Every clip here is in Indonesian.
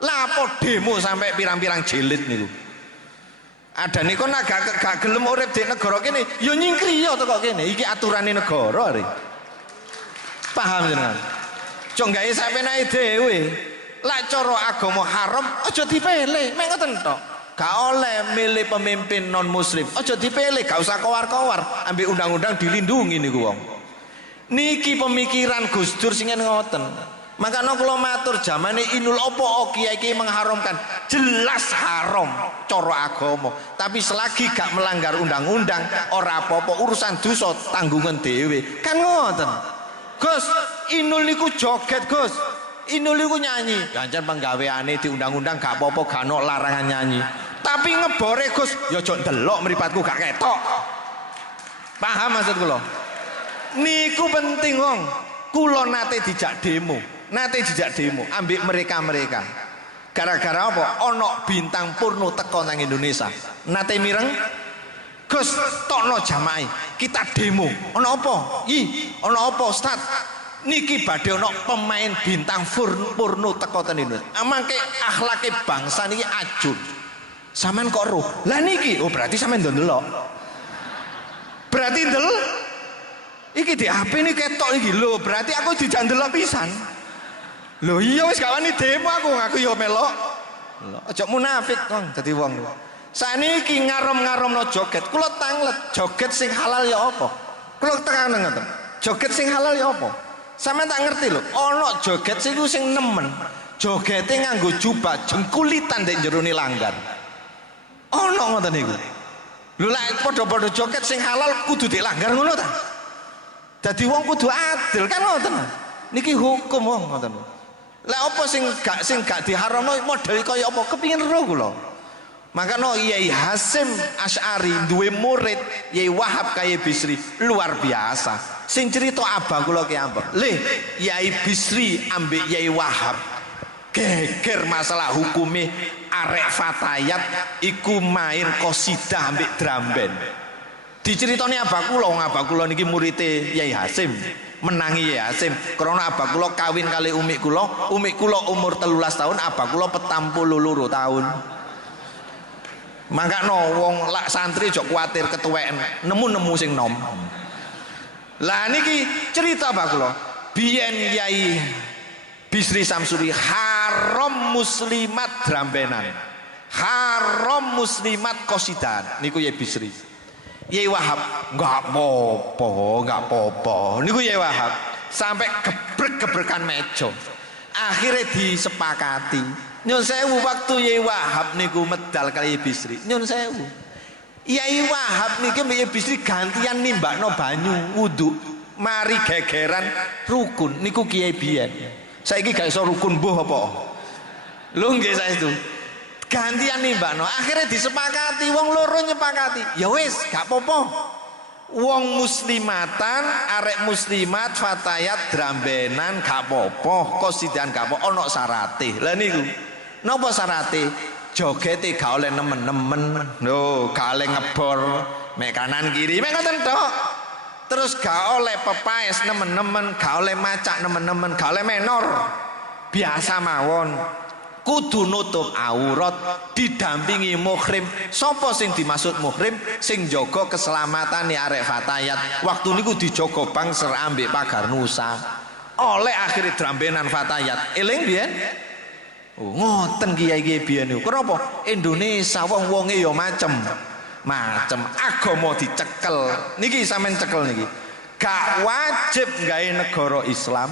Lapo demo sampai pirang-pirang jilid niku. Ada niku nak gak gelem urip di negara kene, ya nyingkri ya teko kene. Iki aturane negara arek. Paham jenengan? Cok gawe sapenake dhewe. Lak cara agama haram aja dipilih, mek ngoten tok. Gak oleh milih pemimpin non muslim, aja dipilih, gak usah kowar-kowar, ambil undang-undang dilindungi niku wong. Niki pemikiran Gus Dur sing ngoten. Makanya kalau matur zamane inul opo kiai mengharamkan, jelas haram cara agama. Tapi selagi gak melanggar undang-undang, ora apa-apa, urusan dosa tanggungan dhewe. Kan ngoten. Gus, inul niku joget, Gus. Inul niku nyanyi. Ganjar penggaweane di undang-undang gak apa-apa, gak ono larangan nyanyi. Tapi ngebore Gus, ya aja ndelok mripatku gak ketok. Paham maksud kula? Niku penting wong. Kula nate dijak demo. Nate dijak demo ambek mereka-mereka. Gara-gara apa? Ono bintang Purno teko nang Indonesia. Nate mireng, Gus, tokno jamaah. Kita demo. Ono apa? Ono apa, Ustaz? Niki badhe ono pemain bintang Purno teko ten Indonesia. Mangke akhlake bangsa niki ajun. Sampean kok roh. Lah niki, oh berarti sampean ndelok. Berarti ndelok. Iki di HP ini ketok iki lho, berarti aku dijak ndelok pisan. Lho iya wis gak wani demo aku yo melok. Lho aja munafik wong dadi wong. Saniki ngarom-ngaromno joget, kula tanglet joget sing halal ya apa? Kula tekan ngoten. Joget sing halal ya apa? Sampeyan tak ngerti lho, ana joget sing nemen. Jogete nganggo jubah jengkulitan ndek jerone langgar. Ana ngoten niku. Lho lek padha-padha joget sing halal kudu dilanggar ngono ta? Dadi wong kudu adil kan ngoten. Niki hukum wong ngoten. Lek apa sing gak diharamno model kaya apa kepingin roh kula. Makanya Yai Hasyim Asy'ari duwe murid Yai Wahab kaya Bisri luar biasa. Sing cerita abah kula ki ambek. Le Yai Bisri ambek Yai Wahab geger masalah hukume arek fatayat iku main qasidah ambek drum band. Diceritani abah kula niki murite Yai Hasyim. Menangi Yai Hasyim karena abah kula kawin kali umik kula umur 13 tahun, abah kula 42 tahun. Makanya wong lak santri jok kuatir ketuweken nemu sing nom. Lah niki cerita abah kula biyen Yai Bisri Samsuri haram muslimat drambenan, haram muslimat qasidan niku Yai Bisri. Yai Wahab enggak apa-apa niku Yai Wahab sampai gebrek-gebrekan meja. Akhirnya disepakati nyun sewu waktu Yai Wahab niku medal kali Yai Bisri. Nyun sewu Yai Wahab niki Yai Bisri gantian nimbakno banyu wudu. Mari gegeran rukun niku kiai biyen. Saiki gak iso rukun mbuh apa? Lho nggih saestu. Gantian nimbakno, akhirnya disepakati wong loro nyepakati. Ya wis, gak apa-apa. Wong muslimatan, arek muslimat, fatayat drambenan gak apa-apa, qasidan gak apa-apa, ono syarate. Lah niku. Napa syarate? Jogete gak oleh nemen-nemen. Lho, gak oleh ngebor mek kanan kiri, mek ngoten tok. Terus gak oleh pepaes nemen-nemen, gak oleh macak nemen-nemen, gak oleh menor. Biasa mawon. Kudu nutup aurat, didampingi muhrim. Sapa sing dimaksud muhrim? Sing jaga keselamatan arek fatayat. Waktu niku dijaga bangser ambek pagar nusa. Oleh akhirnya drambenan fatayat. Eling biyen? Oh, ngoten kiai-kiai biyen niku. Kenapa? Indonesia wong-wonge ya macem agama dicekel. Niki sampean cekel niki. Gak wajib gawe negara Islam.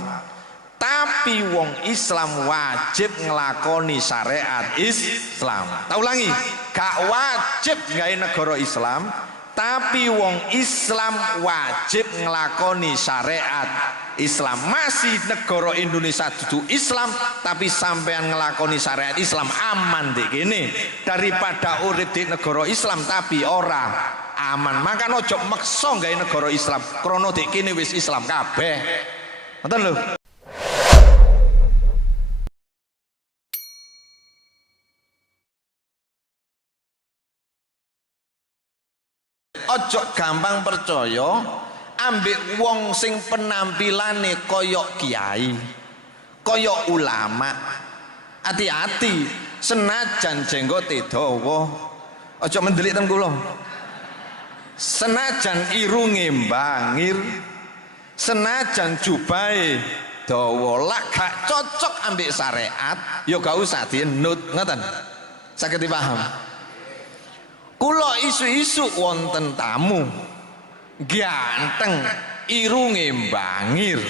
Tapi wong Islam wajib ngelakoni syariat Islam. Tak ulangi, gak wajib gawe negara Islam, tapi wong Islam wajib ngelakoni syariat Islam. Masih negara Indonesia dudu Islam, tapi sampean ngelakoni syariat Islam aman dek kene daripada urip di negara Islam tapi ora aman. Maka ojo meksa gawe negara Islam, krana dek kene wis Islam kabeh. Ngoten lho. Ojo gampang percaya ambek wong sing penampilane koyok kiai, koyok ulama. Hati-hati, senajan jenggote dawa, aja mendelik ten kula. Senajan irunge mbangir, senajan jubahe dawa, lak gak cocok ambek syariat, ya gak usah dienut, ngoten. Saged dipaham. Kula isu-isu wonten tamu ganteng, irunge mbangir,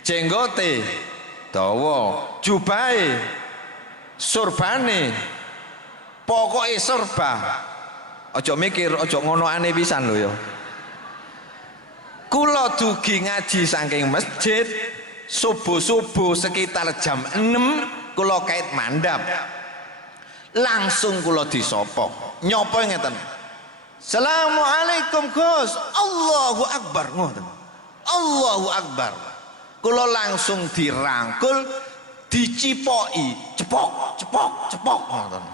jenggote dawa, jubahe, surbane, pokoke serba. Aja mikir, aja ngono aneh pisan lho ya. Kula dugi ngaji saking masjid, subuh-subuh sekitar jam 6 kula kait mandap. Langsung kula disapa. Nyapa ngeten. Assalamualaikum Gus. Allahu Akbar ngoten. Allahu Akbar. Kula langsung dirangkul, dicipoki, cepok, cepok, cepok ngoten.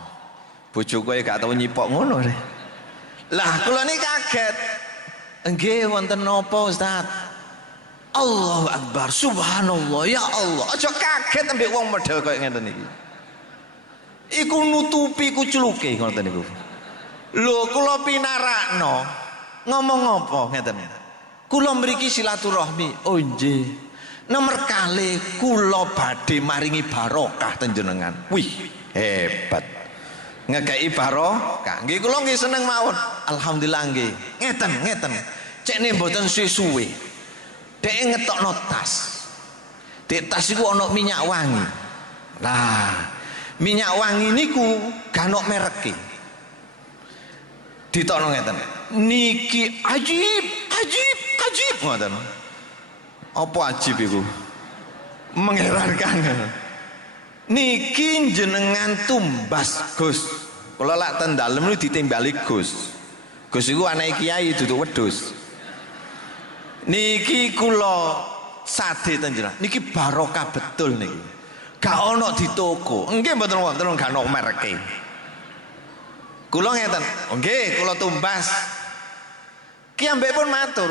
Bojoku gak tau nyipok ngono deh. Lah kula niki kaget. Nggih wonten napa Ustaz? Allahu Akbar, subhanallah, ya Allah. Aja kaget ambek wong model koyo ngeten iki. Iku nutupi kucluke ngoten niku. Lho kula pinarakno ngomong apa ngeten. Kula mriki silaturahmi. Oh nggih. Nomor kali kula badhe maringi barokah ten jenengan. Wih, hebat. Ngekei barokah. Nggih kula nggih seneng mawon. Alhamdulillah nggih. Ngeten. Cekne mboten suwe-suwe. Dhek ngetokno tas. Dek tas iku ana minyak wangi. Lah, minyak wangi niku gak ono mereke. Ditokno ngeten. Niki ajib ngoten. Apa ajib iku? Mengherankan. Niki jenengan tumbas Gus. Kula lak ten dalem niku ditimbali Gus. Gus iku anake kiai duduk wedhus. Niki kula sade ten jenengan. Niki barokah betul niki. Gak ono di toko. Nggih mboten wonten gak ono mereke. Kula ngeten. Nggih kula tumbas. Ki ambek pun matur.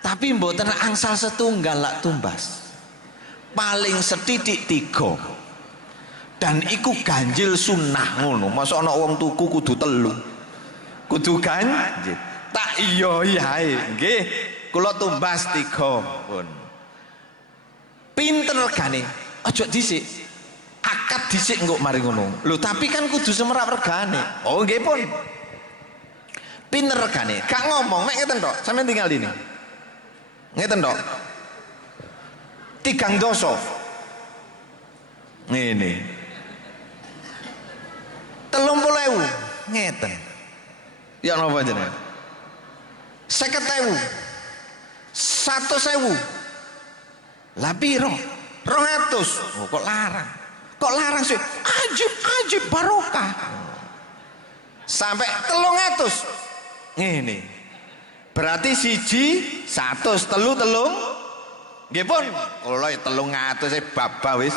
Tapi mboten angsal setunggal lak tumbas. Paling setitik 3. Dan iku ganjil sunnah ngono. Masa ana wong tuku kudu 3. Kudu ganjil. Tak iya yae. Nggih, kula tumbas 3 pun. Pinter regane. Aja dhisik. Akad dhisik engko mari ngono. Lho tapi kan kudu semerap regane. Oh nggih pun. Pinter regane. Gak ngomong mek ngeten tok. Sampeyan tinggal ini. Ngeten tok. 3 doso. Ngene. 30.000 ngeten. Ya napa jenengan? 50.000. 100.000. Lah piro? 200. Oh, kok larang? Kok larang sih? Ajib barokah. Sampai 300. Ngene. Berarti siji 100 telung. Nggih pun, kula 300 baba wis.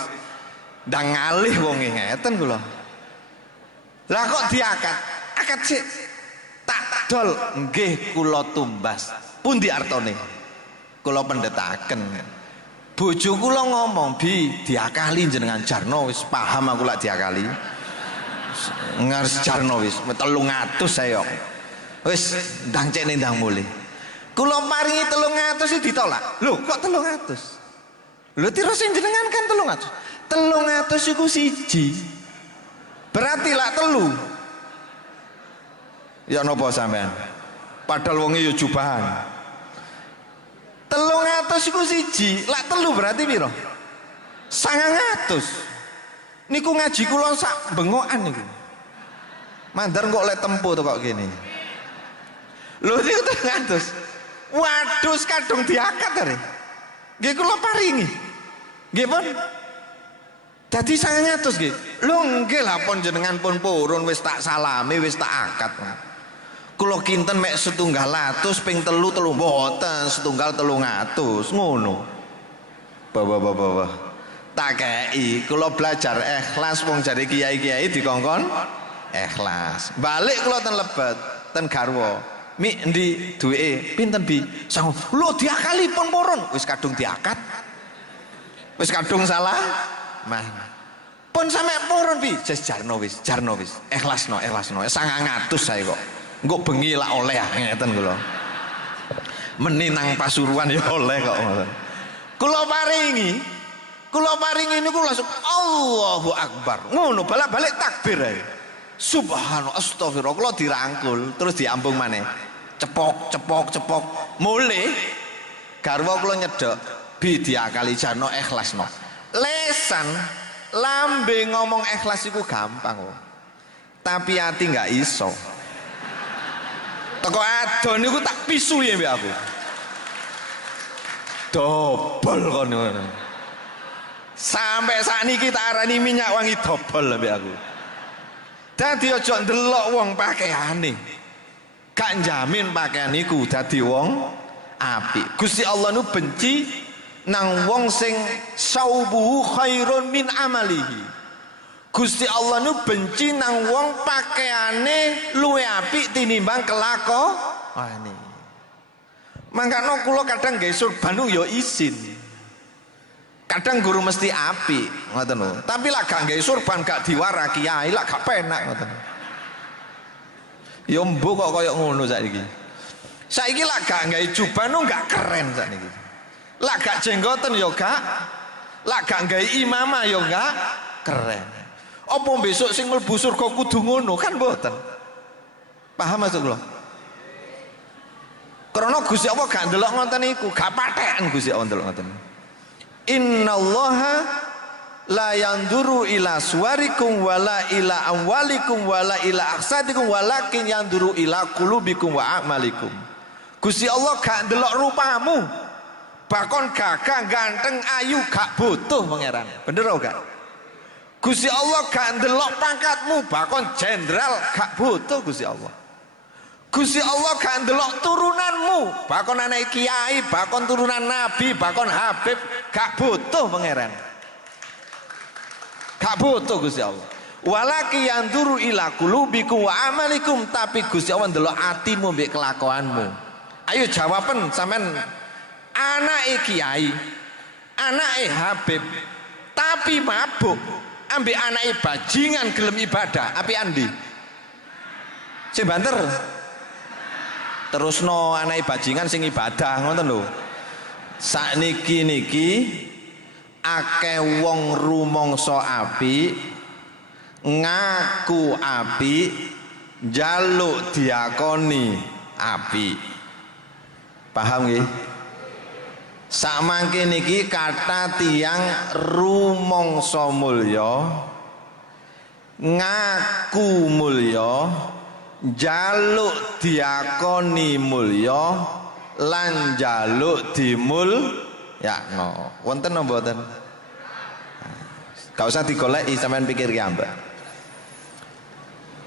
Ndang ngalih wong ngeten kula. Lah kok diakad? Akad sik. Tak dol nggih kula tumbas. Pundi artone? Kula pendhetaken. Bojo kula ngomong, "Bi, diakali jenengan jarno wis paham aku lak diakali." Ngares jarno wis 300 saya. Wis ndang cekne ndang mulih. Kula maringi 300 iki ditolak. Lho, kok 300? Lho tiro sing jenengan kan 300. 300 iku siji. Berarti lak 3. Ya napa sampean? Padahal wonge ya jubahan. 300 iku siji, lak 3 berarti piro? 900. Niku ngaji kula sak bengokan niku. Mandar kok oleh tempo to kok kene. Lho niku 300. Waduh kadung diakad are. Nggih kula paringi. Nggih pun. Dadi 900 nggih. Lho nggih lah pun jenengan pun purun wis tak salami wis tak akad. Kula kinten mek 100 ping 3 mboten 300 ngono. Bawa. Tak kei kula belajar ikhlas wong jare kiai-kiai dikongkon ikhlas. Balik kula ten Lebet, ten garwa. Mi endi duweke? Pinten Bi? Sang. Lho diakali pun purun. Wis kadung diakad. Wis kadung salah. Mah. pun sampe purun pi jas jarno wis ikhlasno 900 saya kok engko bengi lak oleh ngeten kula meninang Pasuruan ya oleh kok ngoten kula paringi niku langsung Allahu Akbar ngono balik takbir ae subhanallah astagfirullah kula dirangkul terus diambung maneh cepok mulai garwa kula nyedok bi diakali jarno ikhlasno lesan lambe ngomong ikhlas iku gampang kok tapi hati nggak iso teko adon niku tak pisu ya mbak aku dobel kon ngono sampai sakniki tak arani minyak wangi dobel mbak aku dadi aja ndelok wong pakaiane gak njamin pakaian iku dadi wong apik Gusti Allah nu benci nang wong sing saubuhu khairun min amalihi Gusti Allah nu benci nang wong pakaiane luwe apik tinimbang kelakuane mangkane kula kadang gawe surban yo isin kadang guru mesti apik ngoten lho tapi lak gak gawe surban gak diwara kiai lak gak penak ngoten yo mbok kok koyo ngono saiki lak gak gawe juban gak keren sakniki lak gak jenggoten yo gak lak gak gawe imamah yo gak keren apa besok sing mlebu surga kudu ngono kan mboten paham maksud kula karena Gusti Allah gak ndelok ngoten iku gak patheken Gusti Allah ndelok ngoten innallaha la yanduru ila suwarikum wala ila amwalikum wala ila aksadikum walakin yanduru ila qulubikum wa a'malikum Gusti Allah gak ndelok rupamu bakon gagah ganteng ayu gak butuh pangeran bener gak Gusti Allah gak ndelok pangkatmu bakon jenderal gak butuh Gusti Allah Gusti Allah gak ndelok turunanmu bakon anak kiai bakon turunan nabi bakon habib gak butuh pangeran gak butuh Gusti Allah walaki yanduru ila qulubikum wa amalikum tapi Gusti Allah ndelok atimu mbek kelakuanmu ayo jawaban sampean anake kiai anake habib tapi mabuk ambek anake bajingan gelem ibadah api andi sing banter terusno anake bajingan sing ibadah ngoten lho sakniki niki akeh wong rumangsa apik ngaku apik njaluk diakoni apik paham nggih samangke niki kata tiyang rumangsa mulya ngaku mulya njaluk diakoni mulya lan njaluk dimulyakno wonten napa mboten gak usah digoleki sampean pikir ki ambek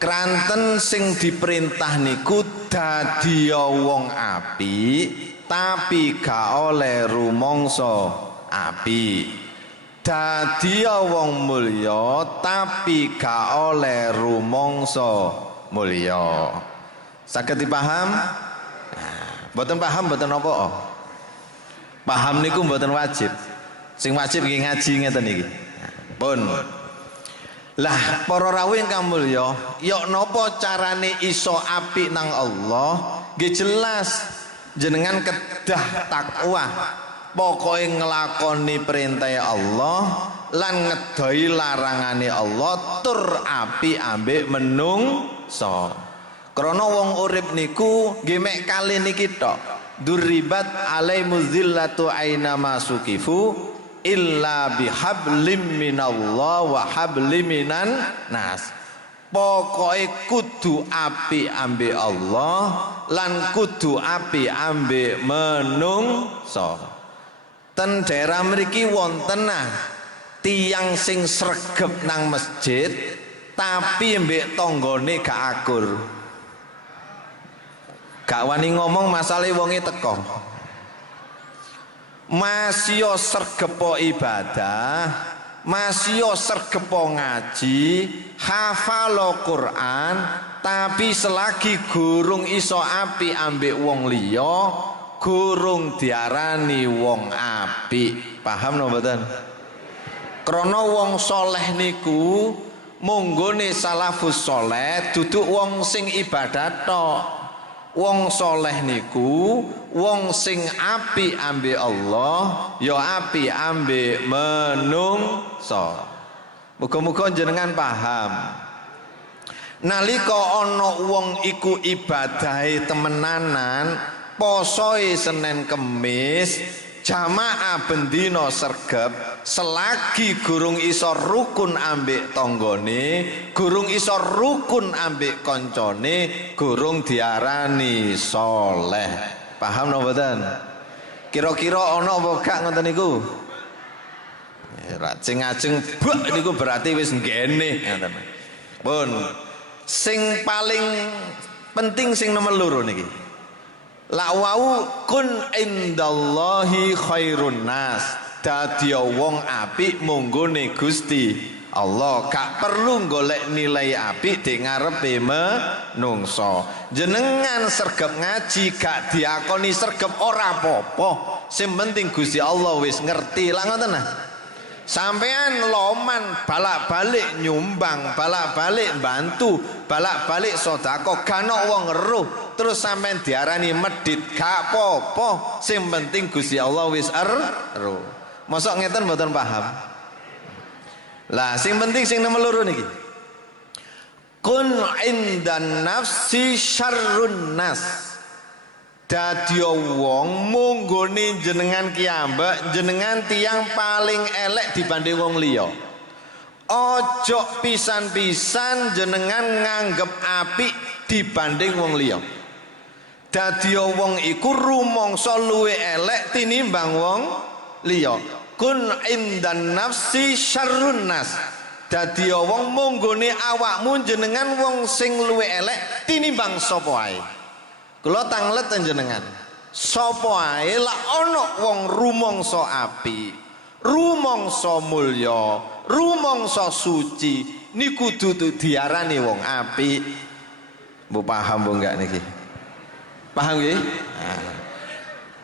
kranten sing diperintah niku dadi wong apik tapi gak oleh rumangsa apik dadi wong mulya tapi gak oleh rumangsa mulya saged dipaham mboten paham mboten apa paham niku mboten wajib sing wajib nggih ngaji ngeten iki pun lah para rawuh ingkang mulya ya napa carane iso apik nang Allah nggih jelas jenengan kedah takwa pokoke nglakoni perintah Allah lan ngedoi larangane Allah tur apik ambek menungso krana wong urip niku nggih mek kali niki tok duribat alaimuzillatu aina masukifu illa bihablim minallah wa hablim minan nas pokoke kudu apik ambek Allah lan kudu apik ambek menungso ten daerah mriki wonten tiyang sing sregep nang masjid tapi mbek tanggane gak akur gak wani ngomong masalah wonge teko masih sregepo ibadah masih sregepo ngaji hafal Quran tapi selagi gurung iso api ambek wong liya gurung diarani wong apik paham no mboten Krana wong soleh niku munggone salafus soleh duduk wong sing ibadat tok. Wong soleh niku wong sing api ambe Allah ya api ambe menungso. Muga-muga jenengan paham. Nalika ana wong iku ibadahe temenanan, posoe Senin Kemis, jamaah bendina sregep, selagi gurung iso rukun ambek tanggane, gurung iso rukun ambek koncone, gurung diarani soleh. Paham napa mboten? Kira-kira ana apa gak ngoten niku? Rajeng-ajeng bak niku berarti wis nggene ngoten. Pun sing paling penting sing nomor loro niki. La wau kun indallahi khairun nas. Dadi wong apik munggone Gusti Allah, gak perlu golek nilai apik di ngarepe menungso. Jenengan sregep ngaji gak diakoni sregep ora apa-apa. Sing penting Gusti Allah wis ngerti. Lah ngoten nah. Sampean loman balak-balik nyumbang, balak-balik bantu, balak-balik sedekah, gano wong eruh, terus sampean diarani medit, gak apa-apa. Sing penting Gusti Allah wis eruh. Mosok ngeten mboten paham? Lah sing penting sing nomor loro niki. Kun indan nafsi syarrun nas. Dadi wong munggone jenengan kiambak, jenengan tiang paling elek dibanding wong liya. Ojo pisan-pisan jenengan nganggep apik dibanding wong liya. Dadi wong iku rumangsa luwih elek tinimbang wong liya. Kun indan nafsi syarrun nas. Dadi wong munggone awakmu jenengan wong sing luwih elek tinimbang sapa ae. Kula tanglet jenengan. Sapa ae lak ana wong rumangsa apik, rumangsa mulya, rumangsa suci niku dudu diarani wong apik. Mbok paham mbok enggak niki? Paham nggih?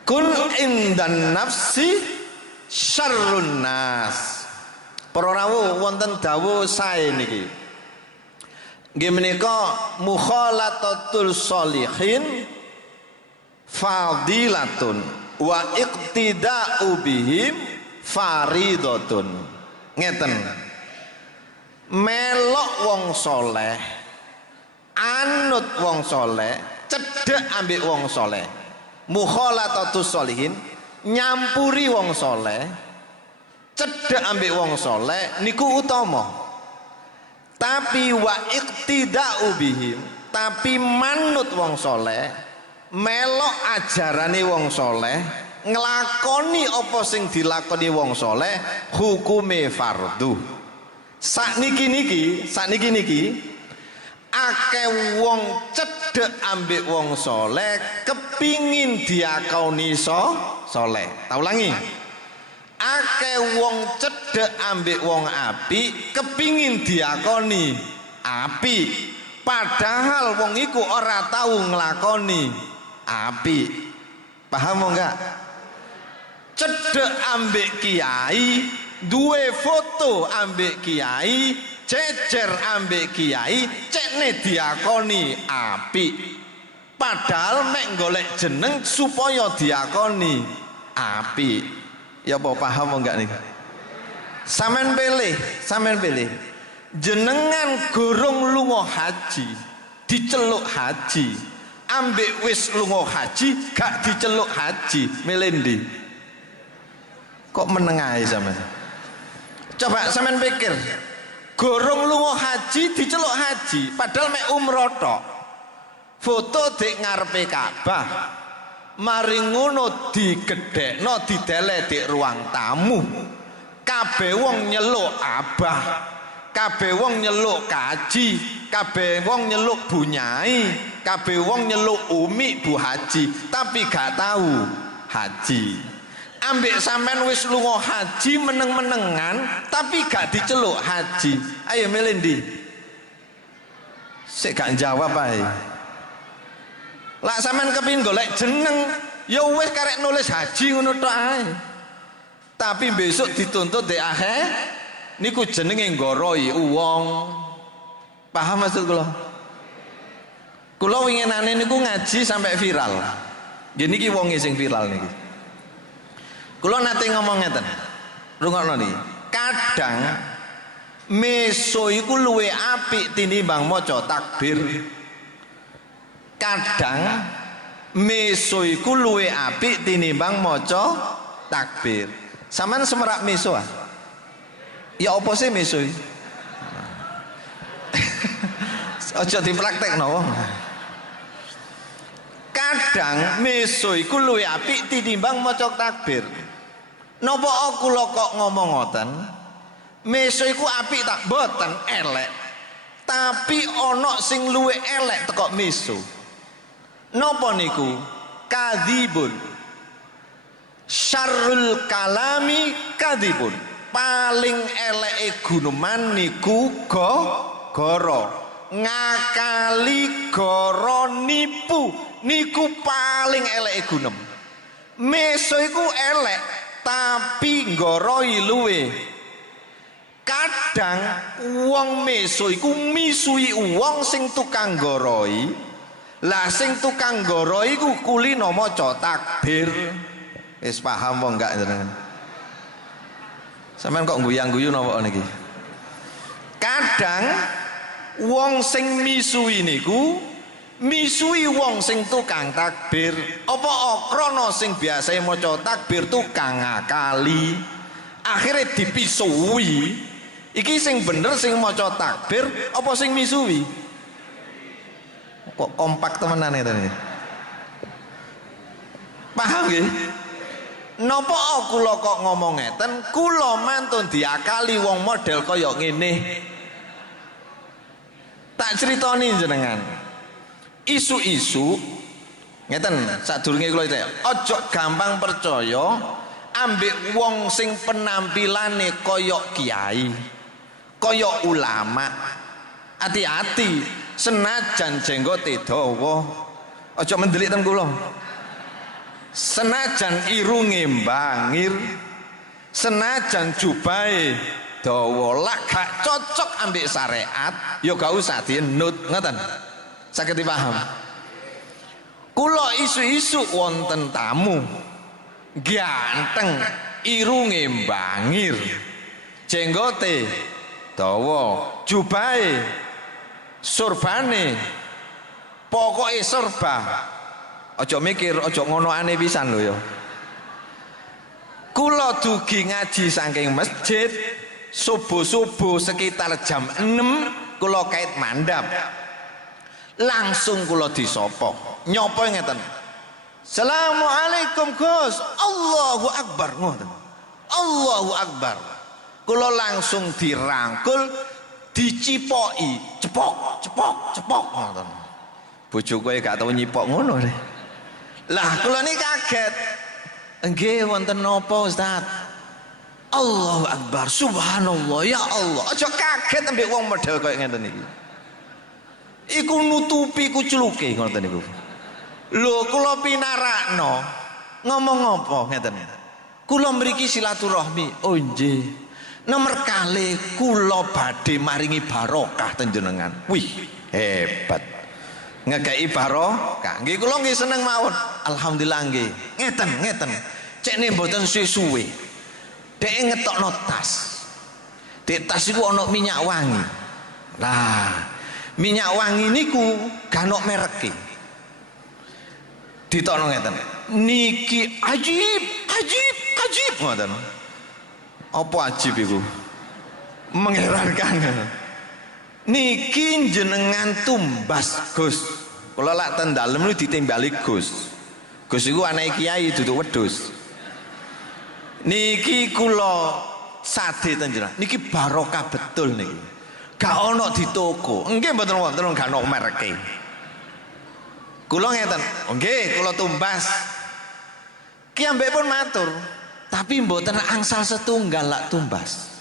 Kun indan nafsi syarrun nas. Para rawuh wonten dawuh sae niki. Nggih menika mukhalatatul sholihin fadilatun wa iqtida'u bihim faridatun. Ngeten. Melok wong soleh, anut wong soleh, cedhek ambek wong soleh. Mukhalatatus sholihin nyampuri wong soleh, cedhek ambek wong soleh niku utama. Tapi wa iqtida'u bihim, tapi manut wong soleh, melok ajarane wong soleh, nglakoni apa sing dilakoni wong soleh, hukume fardu. Sakniki niki akeh wong cedhek ambek wong soleh, kepingin diakoni soleh. Tak ulangi. Akeh wong cedhek ambek wong apik kepingin diakoni apik, padahal wong iku ora tahu nglakoni apik. Paham enggak? Cedhek ambek kiai, duwe foto ambek kiai, jejer ambek kiai, cekne diakoni apik, padahal mek golek jeneng supaya diakoni apik. Ya apa paham enggak nih? Sampean pilih. Jenengan gorong lunga haji, diceluk haji. Ambek wis lunga haji, gak diceluk haji, milih ndi? Kok meneng ae sampean? Coba sampean pikir. Gorong lunga haji, diceluk haji, padahal mek umroh tok. Foto dek ngarepe Ka'bah. Mari ngono digedhekno didelek di ruang tamu. Kabeh wong nyeluk abah, kabeh wong nyeluk kaji, kabeh wong nyeluk bunyai, kabeh wong nyeluk umi bu haji, tapi gak tahu haji. Ambek sampean wis lunga haji meneng-menengan tapi gak diceluk haji. Ayo milih ndi? Sik gak jawab ae. Lah sampean kepengin golek jeneng, ya wis karek nulis haji ngono tok ae. Tapi besok dituntut di niku jenenge nggoroi wong. Paham maksud kula? Kula winginane niku ngaji sampai viral. Nggih niki wonge sing viral niki. Kula nate ngomong ngeten. Rungokno niki. Kadang meso iku luwe apik tinimbang maca takbir. Kadang meso iku luwe apik tinimbang maca takbir. Sampeyan semerak meso ah? Ya apa sih meso iki? Aja dipraktekno wong. Kadang meso iku luwe apik tinimbang maca takbir. Napa kula kok ngomong ngoten? Meso iku apik tak boten elek. Tapi ana sing luwe elek teko meso. Napa niku? Kadzibun. Syarrul kalami kadzibun. Paling eleke guneman niku goro. Ngakali goro nipu niku paling eleke gunem. Meso iku elek tapi nggoroi luwe. Kadang wong meso iku misui wong sing tukang nggoroi. Lah sing tukang nggoroi iku kulino maca takbir. Wis paham wong enggak jenengan? Sampeyan kok guyang-guyu napa niki? Kadang wong sing misui niku misui wong sing tukang takbir. Apa krana sing biasa maca takbir tukang ngakali. Akhire dipisui. Iki sing bener sing maca takbir apa sing misui? Kok kompak temenan itu nih? Paham nggih? Napa kula kok ngomong ngeten? Kula mantun diakali wong model kaya ngene. Tak critani jenengan. Isu-isu ngeten sadurunge kula itu. Aja gampang percaya ambek wong sing penampilane kaya kiai, kaya ulama. Hati-hati, senajan jenggote dawa, aja mendelik ten kula. Senajan irunge mbangir, senajan jubahe dawa, lak gak cocok ambek syariat, ya gak usah dienut, ngoten. Saged dipaham. Kula isu-isu wonten tamu ganteng, irunge mbangir, jenggote dawa, jubahe surbane, pokoke serba. Aja mikir, aja ngono aneh pisan lho ya. Kula dugi ngaji saking masjid, subuh-subuh sekitar jam 6 kula kait mandap. Langsung kula disapa. Nyapa ngeten. Assalamualaikum Gus. Allahu Akbar ngoten. Allahu Akbar. Kula langsung dirangkul, dicipoki, cepok, cepok, cepok ngoten. Bojoku gak tau nyipok ngono deh. Lah kula niki kaget. Nggih wonten napa Ustaz? Allahu Akbar, subhanallah, ya Allah. Aja kaget ambek wong model kaya ngeten iki. Iku nutupi kucluke ngoten niku. Lho kula pinarakno ngomong apa ngeten. Kula mriki silaturahmi. Oh nggih. Nomor kali kula badhe maringi barokah ten jenengan. Wih, hebat. Ngekei barokah. Nggih kula nggih seneng mawon. Alhamdulillah nggih. Ngeten. Cekne mboten suwe-suwe. Dek ngetokno tas. Dek tas iku ana minyak wangi. Lah, minyak wangi niku gak ono mereke. Ditokno ngeten. Niki ajib ngoten. Apa ajib iku? Mengherankan. Niki jenengan tumbas Gus. Kula lak ten dalem niku ditimbali Gus. Gus iku anake kiai duduk wedhus. Niki kula sade ten jenengan. Niki barokah betul niki. Gak ono di toko. Nggih mboten wonten gak ono mereke. Kula ngeten. Nggih kula tumbas. Ki ambek pun matur. Tapi mboten angsal setunggal lak tumbas.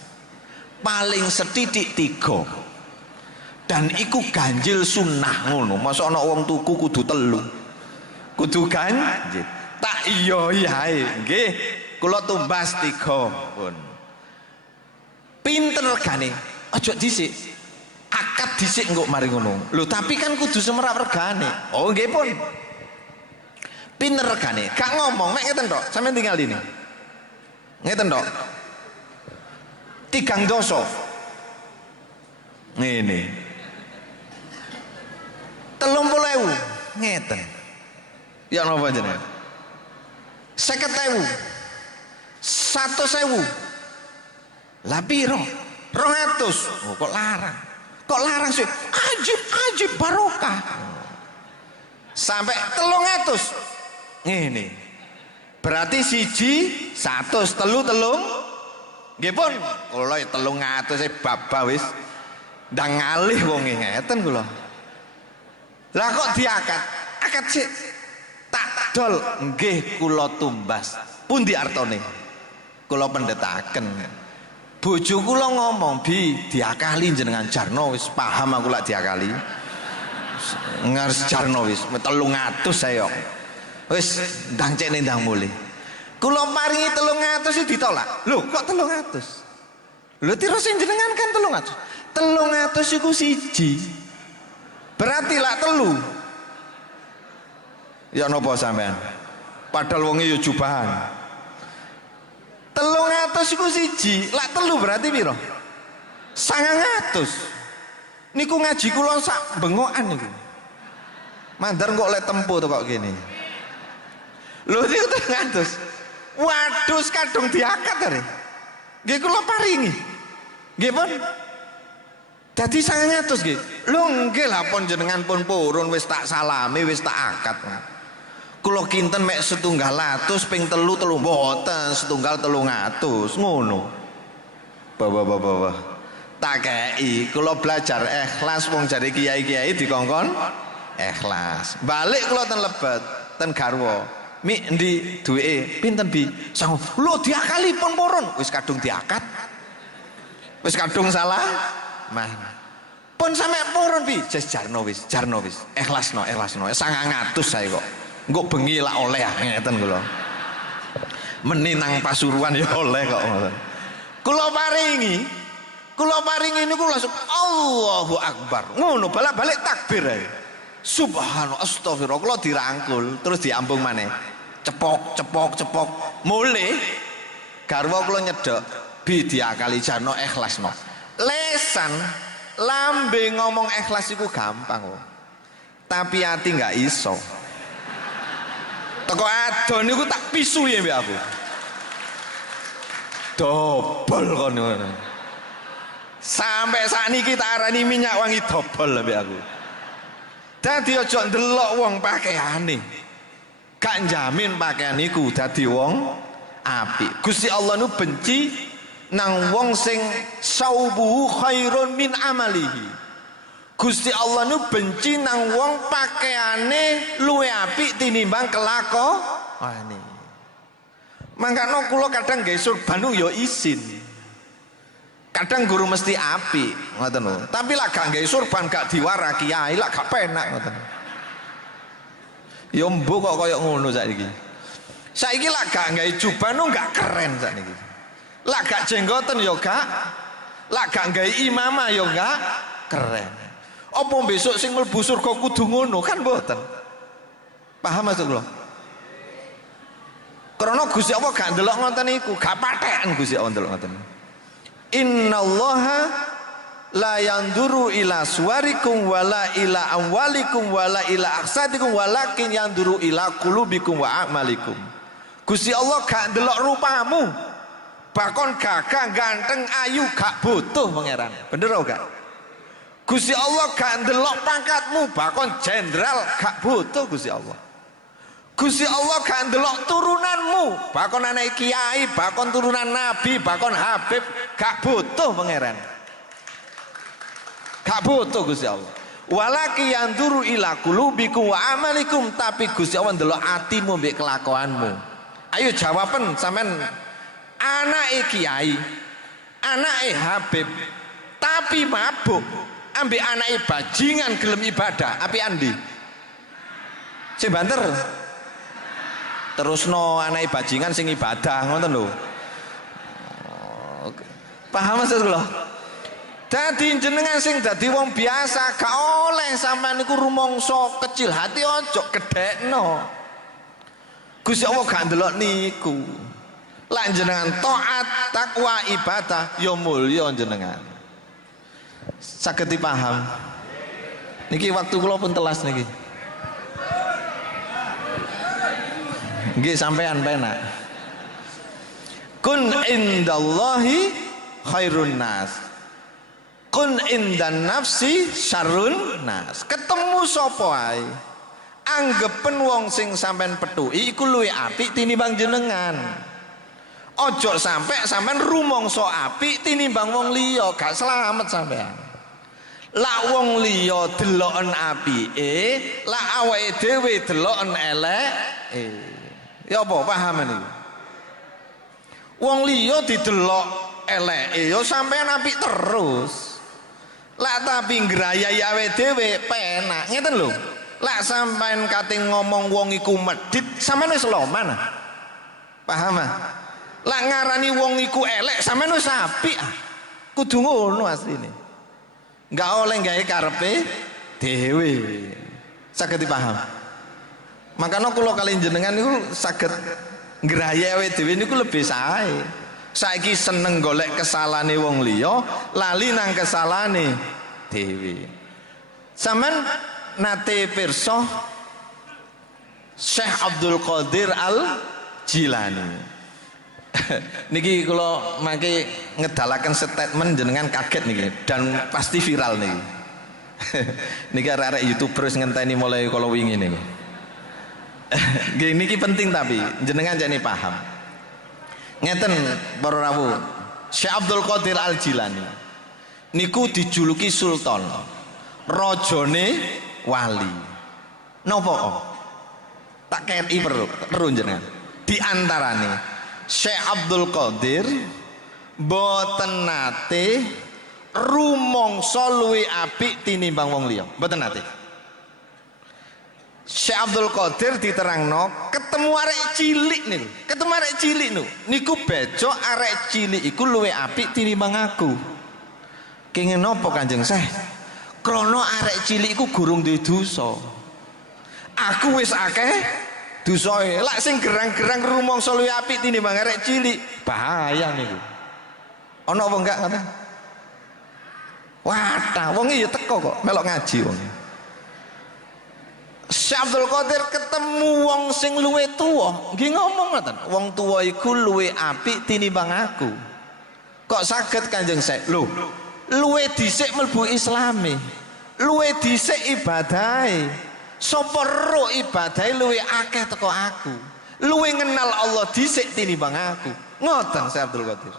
Paling setitik 3. Dan iku ganjil sunnah ngono. Masa ana wong tuku kudu 3. Kudu ganjil. Tak iya nggih. Kula tumbas 3 pun. Pinter regane. Aja dhisik. Akad dhisik engko mari ngono. Lho tapi kan kudu semerap regane. Oh nggih pun. Pinter regane. Gak ngomong mek ngeten tok. Sampeyan tinggal ini. Ngeten tok. 3 doso. Ngene. 30.000 ngeten. Ya napa jenengan? 50.000. 100.000. Lah piro? 200. Oh, kok larang? Kok larang sih? Ajib barokah. Sampai 300. Ngene. Berarti siji 100 telung. Nggih pun, kula 300 baba wis ndang ngalih wong ngeten kula. Lah kok diakad? Akad sik. Tak dol nggih kula tumbas. Pundi artone? Kula pendhetaken. Bojo kula ngomong, "Bi, diakali jenengan Jarno wis paham aku lak diakali." Ngares Jarno wis 300 saya. Wis ndang cekne ndang mulih. Kula paringi 300 sih ditolak. Lho, kok 300? Lho terus jenengan kan 300. 300 iku siji. Berarti lak 3. Ya napa sampean? Padahal wonge ya jubahan. 300 iku siji, lak 3 berarti piro? 900. Niku ngaji kula sak bengokan niku. Mandar kok lek tempo to kok gini. Lho niku 300. Waduh kadung diakad are. Nggih kula paringi. Nggih pun. Dadi 900 nggih. Lho nggih lah pun jenengan pun purun wis tak salami wis tak akad. Kula kinten mek 1.700 ping 3 mboten 1.300 ngono. Bawa. Tak kei kula belajar ikhlas wong jare kiai-kiai dikongkon ikhlas. Balik kula ten Lebet, ten garwa. Mi endi duweke? Pinten Bi? Sang. Lho diakali pun purun. Wis kadung diakad. Wis kadung salah. Mah. Pun sampe purun Bi. Jarno wis. Ikhlasno. 900 saya kok. Engko bengi lak oleh ngeten kula. Meni nang Pasuruan ya oleh kok ngoten. Kula paringi niku langsung Allahu Akbar. Ngono balik takbir ae. Subhanallah astagfirullah kula dirangkul terus diambung maneh. Cepok. Mulih garwa kula nyedhek Bi diakali Jarno ikhlasno. Lesan lambe ngomong ikhlas iku gampang kok. Tapi hati enggak iso. Teko adon niku tak pisu ya mbek aku. Dobol kon ngono. Sampai sakniki tak arani minyak wangi dobol mbek aku. Dadi aja ndelok wong pakaiane. Gak njamin pakaian iku dadi wong apik. Gusti Allah nu benci nang wong sing saubuhu khairun min amalihi. Gusti Allah nu benci nang wong pakaiane luwe apik tinimbang kelakuane. Mangkane kula kadang gawe surban ya isin. Kadang guru mesti apik, ngoten lho. Tapi lak gak gawe surban gak diwara kiai lak gak penak ngoten. Ya mbok kok kaya ngono saiki. Saiki lak gak gawe juban gak keren sakniki. Lak gak jenggoten ya gak. Lak gak gawe imamah ya gak keren. Apa besok sing mlebu surga kudu ngono kan mboten. Paham maksud kula? Karena Gusti Allah gak ndelok ngoten niku, gak patheken Gusti Allah ndelok ngoten. Innallaha la yanduru ila suwarikum wala ila amwalikum wala ila aksadikum walakin yanduru ila qulubikum wa a'malikum. Gusti Allah gak ndelok rupamu. Bakon gagah ganteng ayu gak butuh pangeran. Bener ora gak? Gusti Allah gak ndelok pangkatmu, bakon jenderal gak butuh Gusti Allah. Gusti Allah gak ndelok turunanmu, bakon anak kiai, bakon turunan nabi, bakon habib gak butuh pangeran. Gak butuh Gusti Allah. Walaki yanduru ila qulubikum wa amalikum, tapi Gusti Allah ndelok atimu mbek kelakuanmu. Ayo jawaban sampean anake kiai, anake habib, tapi mabuk. Ambek anake bajingan gelem ibadah, api andi. Sing banter. Terusno anake bajingan sing ibadah ngoten lho. Paham maksud kula? Dadi jenengan sing dadi wong biasa gak oleh sampean niku rumangsa kecil hati ojo gedhekno. Gusti Allah gak ndelok niku. Lak jenengan taat, takwa, ibadah ya mulya jenengan. Saged dipaham. Niki waktu kula pun telas niki. Nggih sampean penak. Kun indallahi khairun nas. Kun indan nafsi syarrun nas. Ketemu sapa ae anggepen wong sing sampean pethuki iku luwih apik tinimbang jenengan. Ojo sampai sampean rumangsa apik tinimbang wong liya, gak selamat sampean. Lak wong liya deloken apike, lak awake dhewe deloken eleke. Ya apa paham niku? Wong liya didelok eleke ya sampean apik terus. Lak tapi ngrayai awake dhewe penak, ngeten lho. Lak sampean kate ngomong wong iku medhit, sampean wis loman. Paham ah? Lak ngarani wong iku elek, sampean wis apik ah. Kudu ngono asline. Enggak oleh gawe karepe dhewe. Saged dipaham. Makanya kula kali jenengan niku saged ngrayai awake dhewe niku lebih sae. Saiki seneng golek kesalahane wong liya, lali nang kesalahane dhewe. Sampeyan nate pirsa Syekh Abdul Qadir Al Jilani. Niki kula mangke ngedalaken statement jenengan kaget niki dan pasti viral niki. Niki arek-arek YouTuber wis ngenteni mulai kala wingi niki. Nggih niki penting tapi jenengan jane paham. Ngeten para rawuh, Syekh Abdul Qadir Al Jilani niku dijuluki sultan, rajane wali. Napa? Tak kei perlu jenengan. Di antarane Syekh Abdul Qadir mboten nate rumangsa luwih apik tinimbang wong liya. Mboten nate. Syekh Abdul Qadir diterangno ketemu arek cilik niku. Ketemu arek cilik niku bejo arek cilik iku luwih apik tinimbang aku. Kenging napa Kanjeng Syekh? Krana arek cilik iku gurung duwe dosa. Aku wis akeh dosae. Lak sing gerang-gerang rumangsa luwih apik tinimbang arek cilik, bahaya niku. Ana apa enggak ngoten? Wadah, wong iki ya teko kok melok ngaji wong. Syekh Abdul Qadir ketemu wong sing luwih tuwa, nggih ngomong ngoten, wong tuwa iku luwih apik tinimbang aku. Kok saged Kanjeng Syekh? Lho, luwih dhisik mlebu Islame, luwih dhisik ibadahe. Sapa ro ibadahe luwih akeh teko aku, luwih ngenal Allah dhisik tinimbang aku. Ngoten Syekh Abdul Qadir.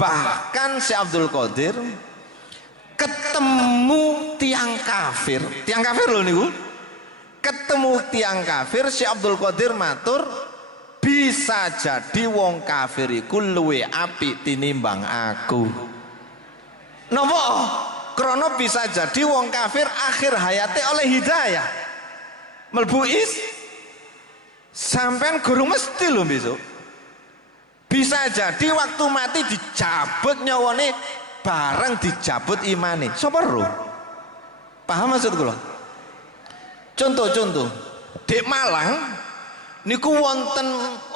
Bahkan Syekh Abdul Qadir ketemu tiang kafir lho niku. Ketemu tiang kafir, Syekh Abdul Qadir matur, bisa jadi wong kafir iku luwih apik tinimbang aku. Napa? Krana bisa jadi wong kafir akhir hayate oleh hidayah. Mlebu sampean guru mesti lho besok. Bisa jadi waktu mati dicabut nyawane bareng dicabut imane. Sapa ro? Paham maksud kula? Contoh di Malang niku wonten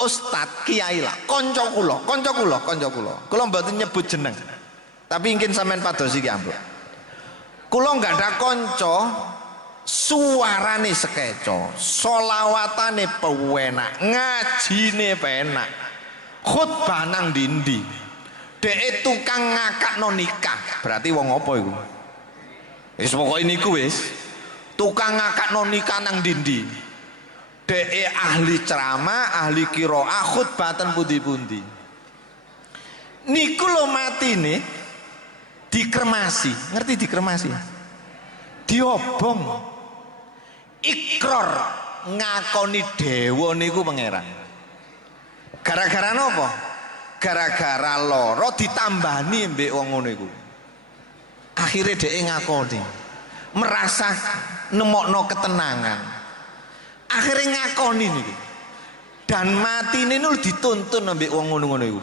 ustad kiai lah, kanca kula mboten nyebut jeneng, tapi ingin sampean pados iki ampun. Kula nggak ada kanca suarane sekeco, solawatane pewenak, ngajine penak, khutbah nang dindi, dhek tukang ngakakno nikah, berarti wong apa iku? Wis pokoke niku wis tukang ngakakno nikah nang dindi, dhek ahli ceramah, ahli qiraah, khutbatan pundi-pundi. Niku lho matine dikremasi, ngerti dikremasi? Diobong, ikrar ngakoni dewa niku pangeran. Gara-gara napa? Gara-gara lara ditambani mbek wong ngono iku. Akhire dhek ngakoni, merasa nemokno ketenangan, akhirnya ngakoni niki, dan mati ini dituntun ambek wong ngono-ngono iku.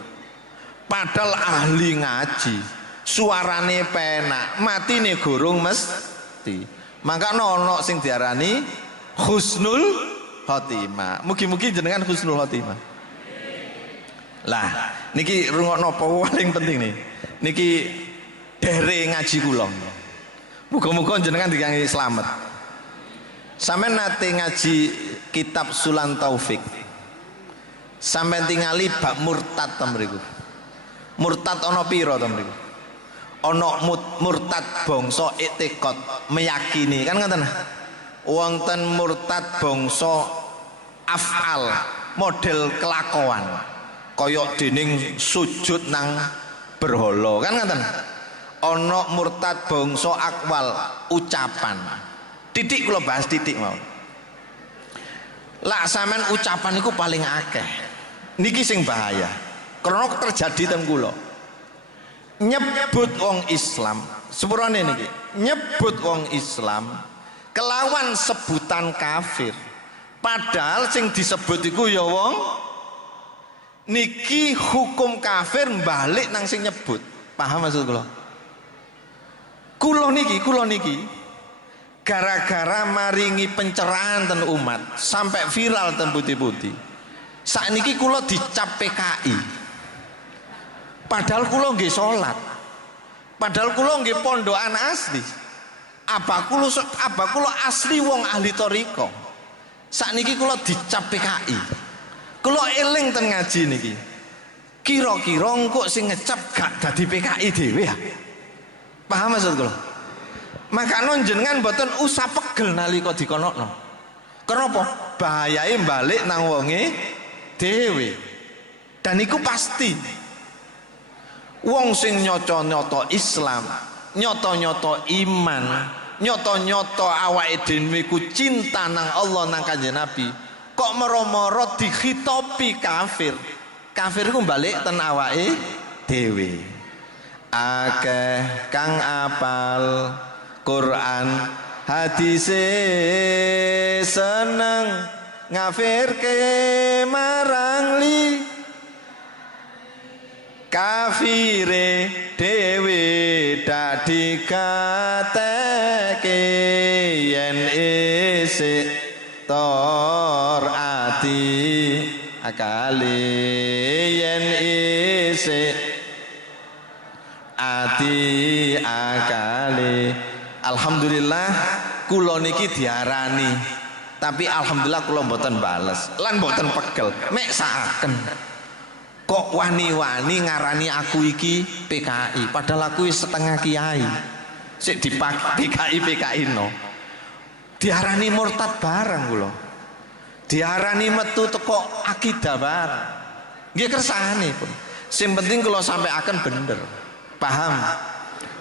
Padahal ahli ngaji, suarane penak, matine gurung mesti. Maka ono sing diarani husnul khotimah. Mugi-mugi jenengan husnul khotimah. Lah, niki rungokno apa paling penting nih. Niki dere ngaji kula. Muga-muga jenengan dikangi slamet. Sampeyan nate ngaji kitab Sulan Taufik. Sampeyan tingali bab murtad ta mriku. Murtad ana pira ta mriku? Ana murtad bangsa i'tiqad, meyakini kan ngoten. Wonten murtad bangsa af'al, model kelakuan. Kaya dening sujud nang berhala kan ngoten. Ana murtad bangsa akwal, ucapan. Titik kula bahas titik mawon. Lah sampean ucapan iku paling akeh. Niki sing bahaya. Karena terjadi teng kula. Nyebut wong Islam, sepurane niki. Nyebut wong Islam kelawan sebutan kafir. Padahal sing disebut iku ya wong niki hukum kafir balik nang sing nyebut. Paham maksud kula? Kula niki gara-gara maringi pencerahan ten umat sampai viral ten putih-putih. Sakniki kula dicap PKI. Padahal kula nggih salat. Padahal kula nggih pondokan asli. Apa kula asli wong ahli thariqah. Sakniki kula dicap PKI. Kula eling ten ngaji niki. Kira-kira engko sing ngecap gak dadi PKI dhewe ya. Paham maksud kula? Makanya jenengan mboten usah pegel nalika dikonokno. Kenapa? Bahayai balik nang wonge dhewe. Dan iku pasti. Wong sing nyoto-nyoto Islam, nyoto-nyoto iman, nyoto-nyoto awake dhewe ku cinta nang Allah nang Kanjeng Nabi, kok moro-moro dikhitopi kafir. Kafir ku balik ten awake dhewe. Akeh kang apal Quran hadise seneng ngafirke marang li kafire dewe dak dikateke yen isik tor ati akale yen isik ati akale. Alhamdulillah kula niki diarani, tapi alhamdulillah kula mboten bales lan mboten pegel mek saaken. Kok wani-wani ngarani aku iki PKI padahal aku setengah kiai sik dipakai PKI no. Diarani murtad bareng kula, diarani metu teko akidah bareng. Nggih kersane pun sing penting kula sampaikan bener. Paham?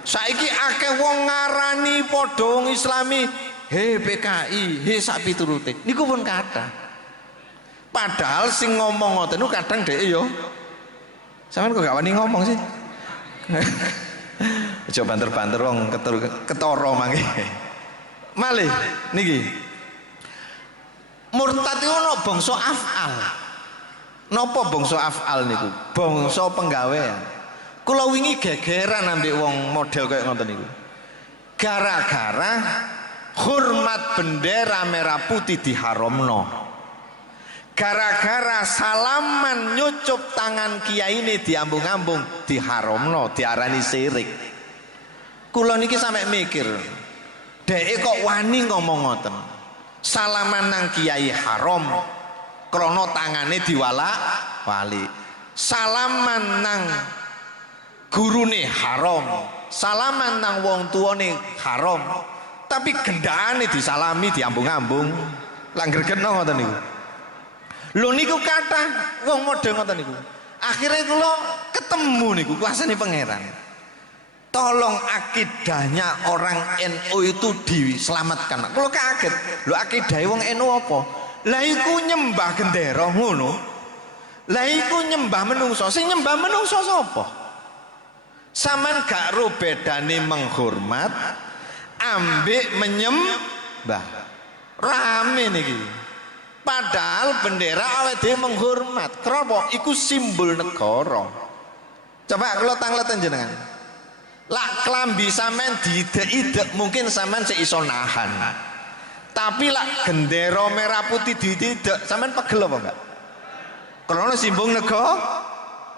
Saiki akeh wong ngarani padha wong Islami he PKI, he sak piturute. Niku pun kathah. Padahal sing ngomong ngoten niku kadang dhek yo. Sampeyan kok gak wani ngomong sih? Aja banter-banter wong ketara mangke. Malih niki. Murtad iku ono bangsa af'al. Napa bangsa af'al niku? Bangsa penggawean. Kula wingi gegeran ambek wong model kayak ngoten niku. Gara-gara hormat bendera merah putih diharamno. Gara-gara salaman nyucup tangan kiai ini diambung-ambung diharamno, diarani syirik. Kula niki sampe mikir, dhek kok wani ngomong ngoten. Salaman nang kiai haram krana tangane diwala-wali. Salaman nang gurune haram, salaman nang wong tuane haram, tapi gendane disalami diambung-ambung. Lah gregeno ngoten niku. Lho niku kathah wong model ngoten niku. Akhirnya kula ketemu niku kuasane pangeran. Tolong akidahnya orang NU itu diselamatkan. Kula kaget. Lho akidahe wong NU apa? Lah iku nyembah gendera ngono. Lah iku nyembah menungso. Sing nyembah menungso sapa? Saman gak ro bedane menghormat ambek menyembah. Rame niki. Padahal bendera awake dhewe menghormat. Kenapa? Iku simbol negara. Coba kalau tangleten jenengan. Lak klambi sampean diidek-idek mungkin sampean sik iso nahan. Tapi lak gendera merah putih diidek sampean pegel apa enggak? Karena simbol negara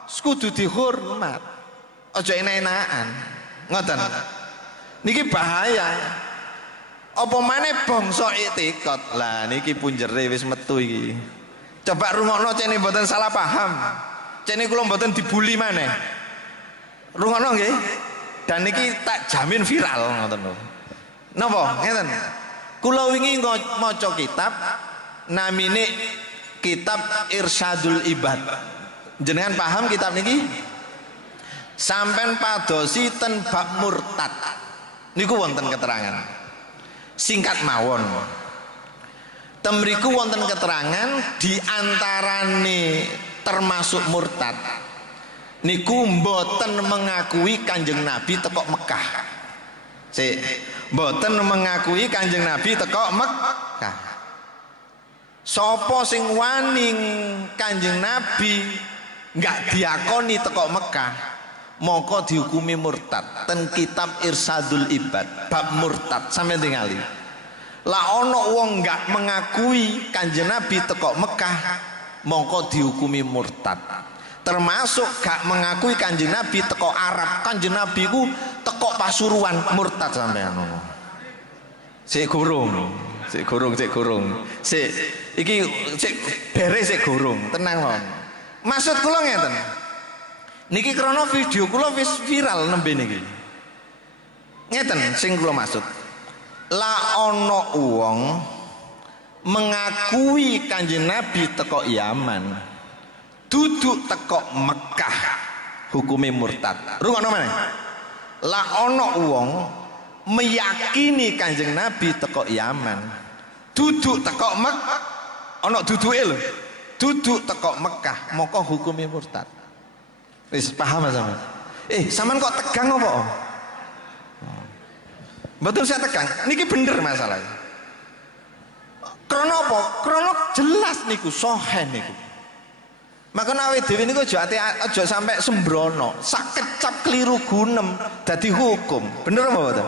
kudu dihormat. Aja enak-enakan. Ngoten. Niki bahaya. Apa maneh bangsa iktikad. Lah niki punjere wis metu iki. Coba rungokno cene mboten salah paham. Cene kula mboten dibuli maneh. Rungokno nggih. Dan niki tak jamin viral ngoten lho. Napa? Ngeten. Kula wingi maca kitab namine kitab Irsyadul Ibad. Jenengan paham kitab niki? Sampean padosi ten bab murtad. Niku wonten keterangan. Singkat mawon. Temriku wonten keterangan di antarane termasuk murtad. Niku mboten mengakui Kanjeng Nabi teko Mekah. Mboten mengakui Kanjeng Nabi teko Mekah. Sapa sing wani Kanjeng Nabi enggak diakoni teko Mekah, mongko dihukumi murtad. Ten kitab Irsadul Ibad bab murtad sampeyan tingali. Lah ana wong enggak mengakui Kanjeng Nabi teko Mekah, mongko dihukumi murtad. Termasuk gak mengakui Kanjeng Nabi teko Arab. Kanjeng Nabi ku teko Pasuruan, murtad sampean ngono. Sik gurung. Iki sik beres sik gurung, tenang mawon. Maksud kula ngeten. Niki krana video kula wis viral nembe niki. Ngeten sing kula maksud. La ana wong mengakui Kanjeng Nabi teko Yaman. Duduk teko Mekah hukume murtad. Rungokno meneh. La ana wong meyakini Kanjeng Nabi teko Yaman. Duduk teko Mekah. Ana duduke lho. Duduk teko Mekah, moko hukume murtad. Wis paham sampean? Sampean kok tegang apa? Betul saya tegang. Niki bener masalahnya. Krana apa? Krana jelas niku sohen niku. Maka awake dhewe niku aja sampai sembrono, sak kecap keliru gunem dadi hukum. Bener apa mboten?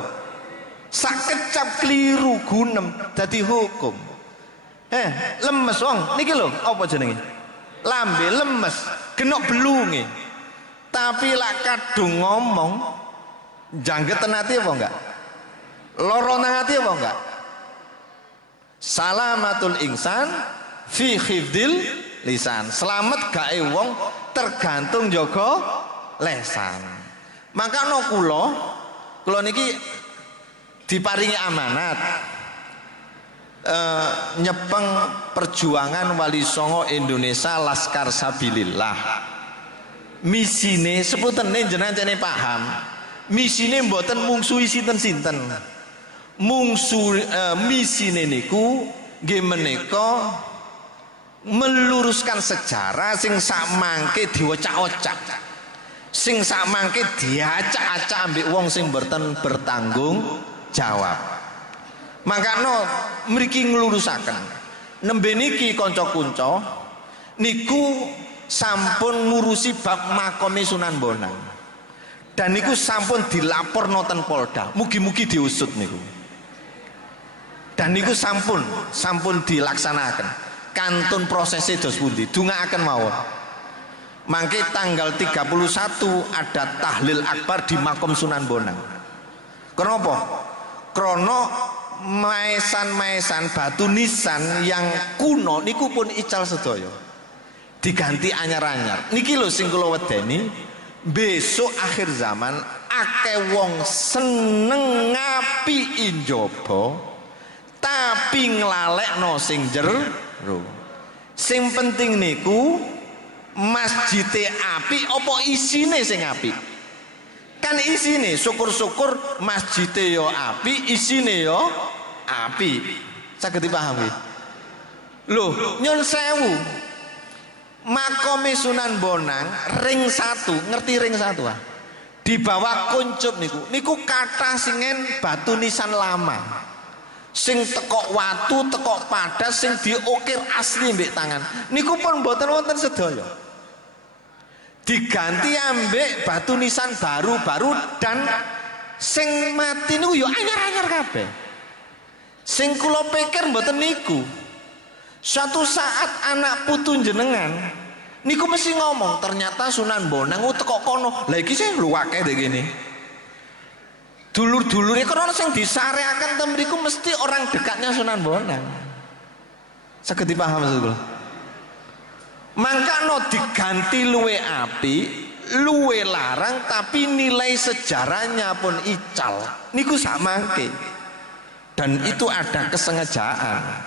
Sak kecap keliru gunem dadi hukum. Lemes wong niki lho apa jenenge? Lambe lemes, genok belunge. Tapi lak kadung ngomong janggeten ati apa enggak? Loro nang ati apa enggak? Salamatul insan fi khifdil lisan. Selamat gae wong tergantung jaga lesan. Maka no kula niki diparingi amanat nyepeng perjuangan Wali Songo Indonesia Laskar Sabilillah. Misine seputene jenengan cene paham. Misine mboten mungsuhi sinten-sinten. Misine niku nggih menika meluruskan sejarah sing sak mangke diocak-ocak, sing sak mangke diacak-acak ambek wong sing bertanggung jawab. Makanya mriki nglurusaken nembe niki kanca-kanca niku sampun ngurusi bab makome Sunan Bonang dan niku sampun dilaporno ten Polda, mugi-mugi diusut niku. Dan niku sampun dilaksanakan. Kantun prosesnya dos pundi dungaaken mawon. Mangke tanggal 31 ada tahlil akbar di makom Sunan Bonang. Kenapa? Krono maesan-maesan batu nisan yang kuno niku pun ical sedaya. Diganti anyar-anyar. Niki lho sing kula wedeni, besok akhir zaman akeh wong seneng ngapiki njaba tapi nglalekno sing jero. Sing penting niku masjide api apa isine sing api? Kan isine syukur-syukur masjide yo api, isine yo api. Saged dipahami? Loh, nyun sewu. Makome Sunan Bonang ring 1, ngerti ring 1 ah? Di bawah kuncup niku kathah singen batu nisan lama. Sing tekok watu, tekok padas, sing diukir asli mbek tangan. Niku pun mboten wonten sedaya. diganti ambek batu nisan baru dan sing mati niku yo anyar-anyar kabeh. Sing kula pikir mboten niku. Suatu saat anak putu jenengan niku mesti ngomong, ternyata Sunan Bonang teko kono. Lah iki sing lho akeh dek gini. Dulur-dulure kono sing disareaken ten mriku mesti orang dekatnya Sunan Bonang. Saged dipaham maksud kula. Mangkano diganti luwe api, luwe larang, tapi nilai sejarahnya pun ical. Niku samangke. Dan itu ada kesengajaan.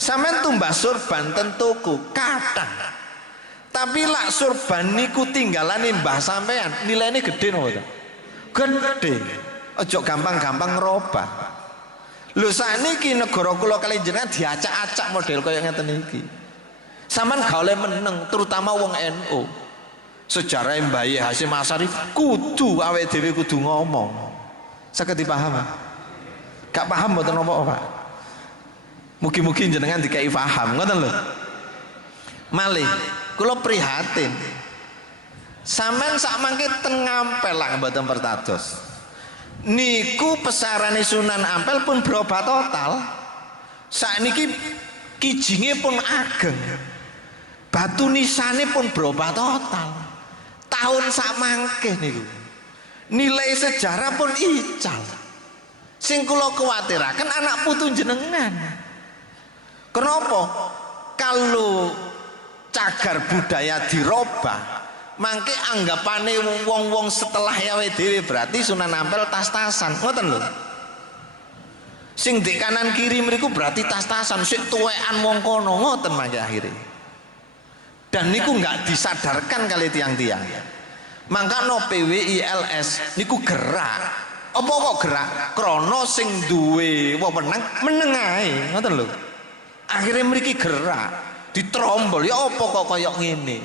Sampeyan tumbas surban tentuku kathah. Tapi lak surban niku tinggalane mbah sampean, nilainya gede napa? Gede. Ojo gampang-gampang ngerobah. Lho sakniki negara kula kali jenengan diacak-acak model kaya ngeten iki. Sampeyan gak oleh meneng, terutama wong NU. Sejarah Mbah Hasyim Asy'ari kudu awake dhewe kudu ngomong. Saged dipaham? Gak paham mboten napa-napa. Mugi-mugi jenengan dikai paham, ngoten lho. Malih kula prihatin. Sampeyan sak mangke teng Ampel lah mboten pertados. Niku pesarane Sunan Ampel pun berubah total. Sakniki kijinge pun ageng. Batu nisane pun berubah total. Tahun sak mangke niku. Nilai sejarah pun ical. Sing kula kuwatiraken anak putu jenengan. Kenapa? Kalau cagar budaya dirobah, mangke anggapane wong-wong setelah yawe dhewe berarti Sunan Ampel tas-tasan. Ngoten lho. Sing di kanan kiri mriku berarti tas-tasan, sik tuwekan wong kono, ngoten mangke akhire. Dan niku enggak disadarkan kali tiang-tiang. Mangkano PWILS niku gerak. Apa kok gerak? Krana sing duwe wewenang meneng ae, ngoten lho. Akhire mriki gerak, ditrombol. Ya apa kok kaya ngene?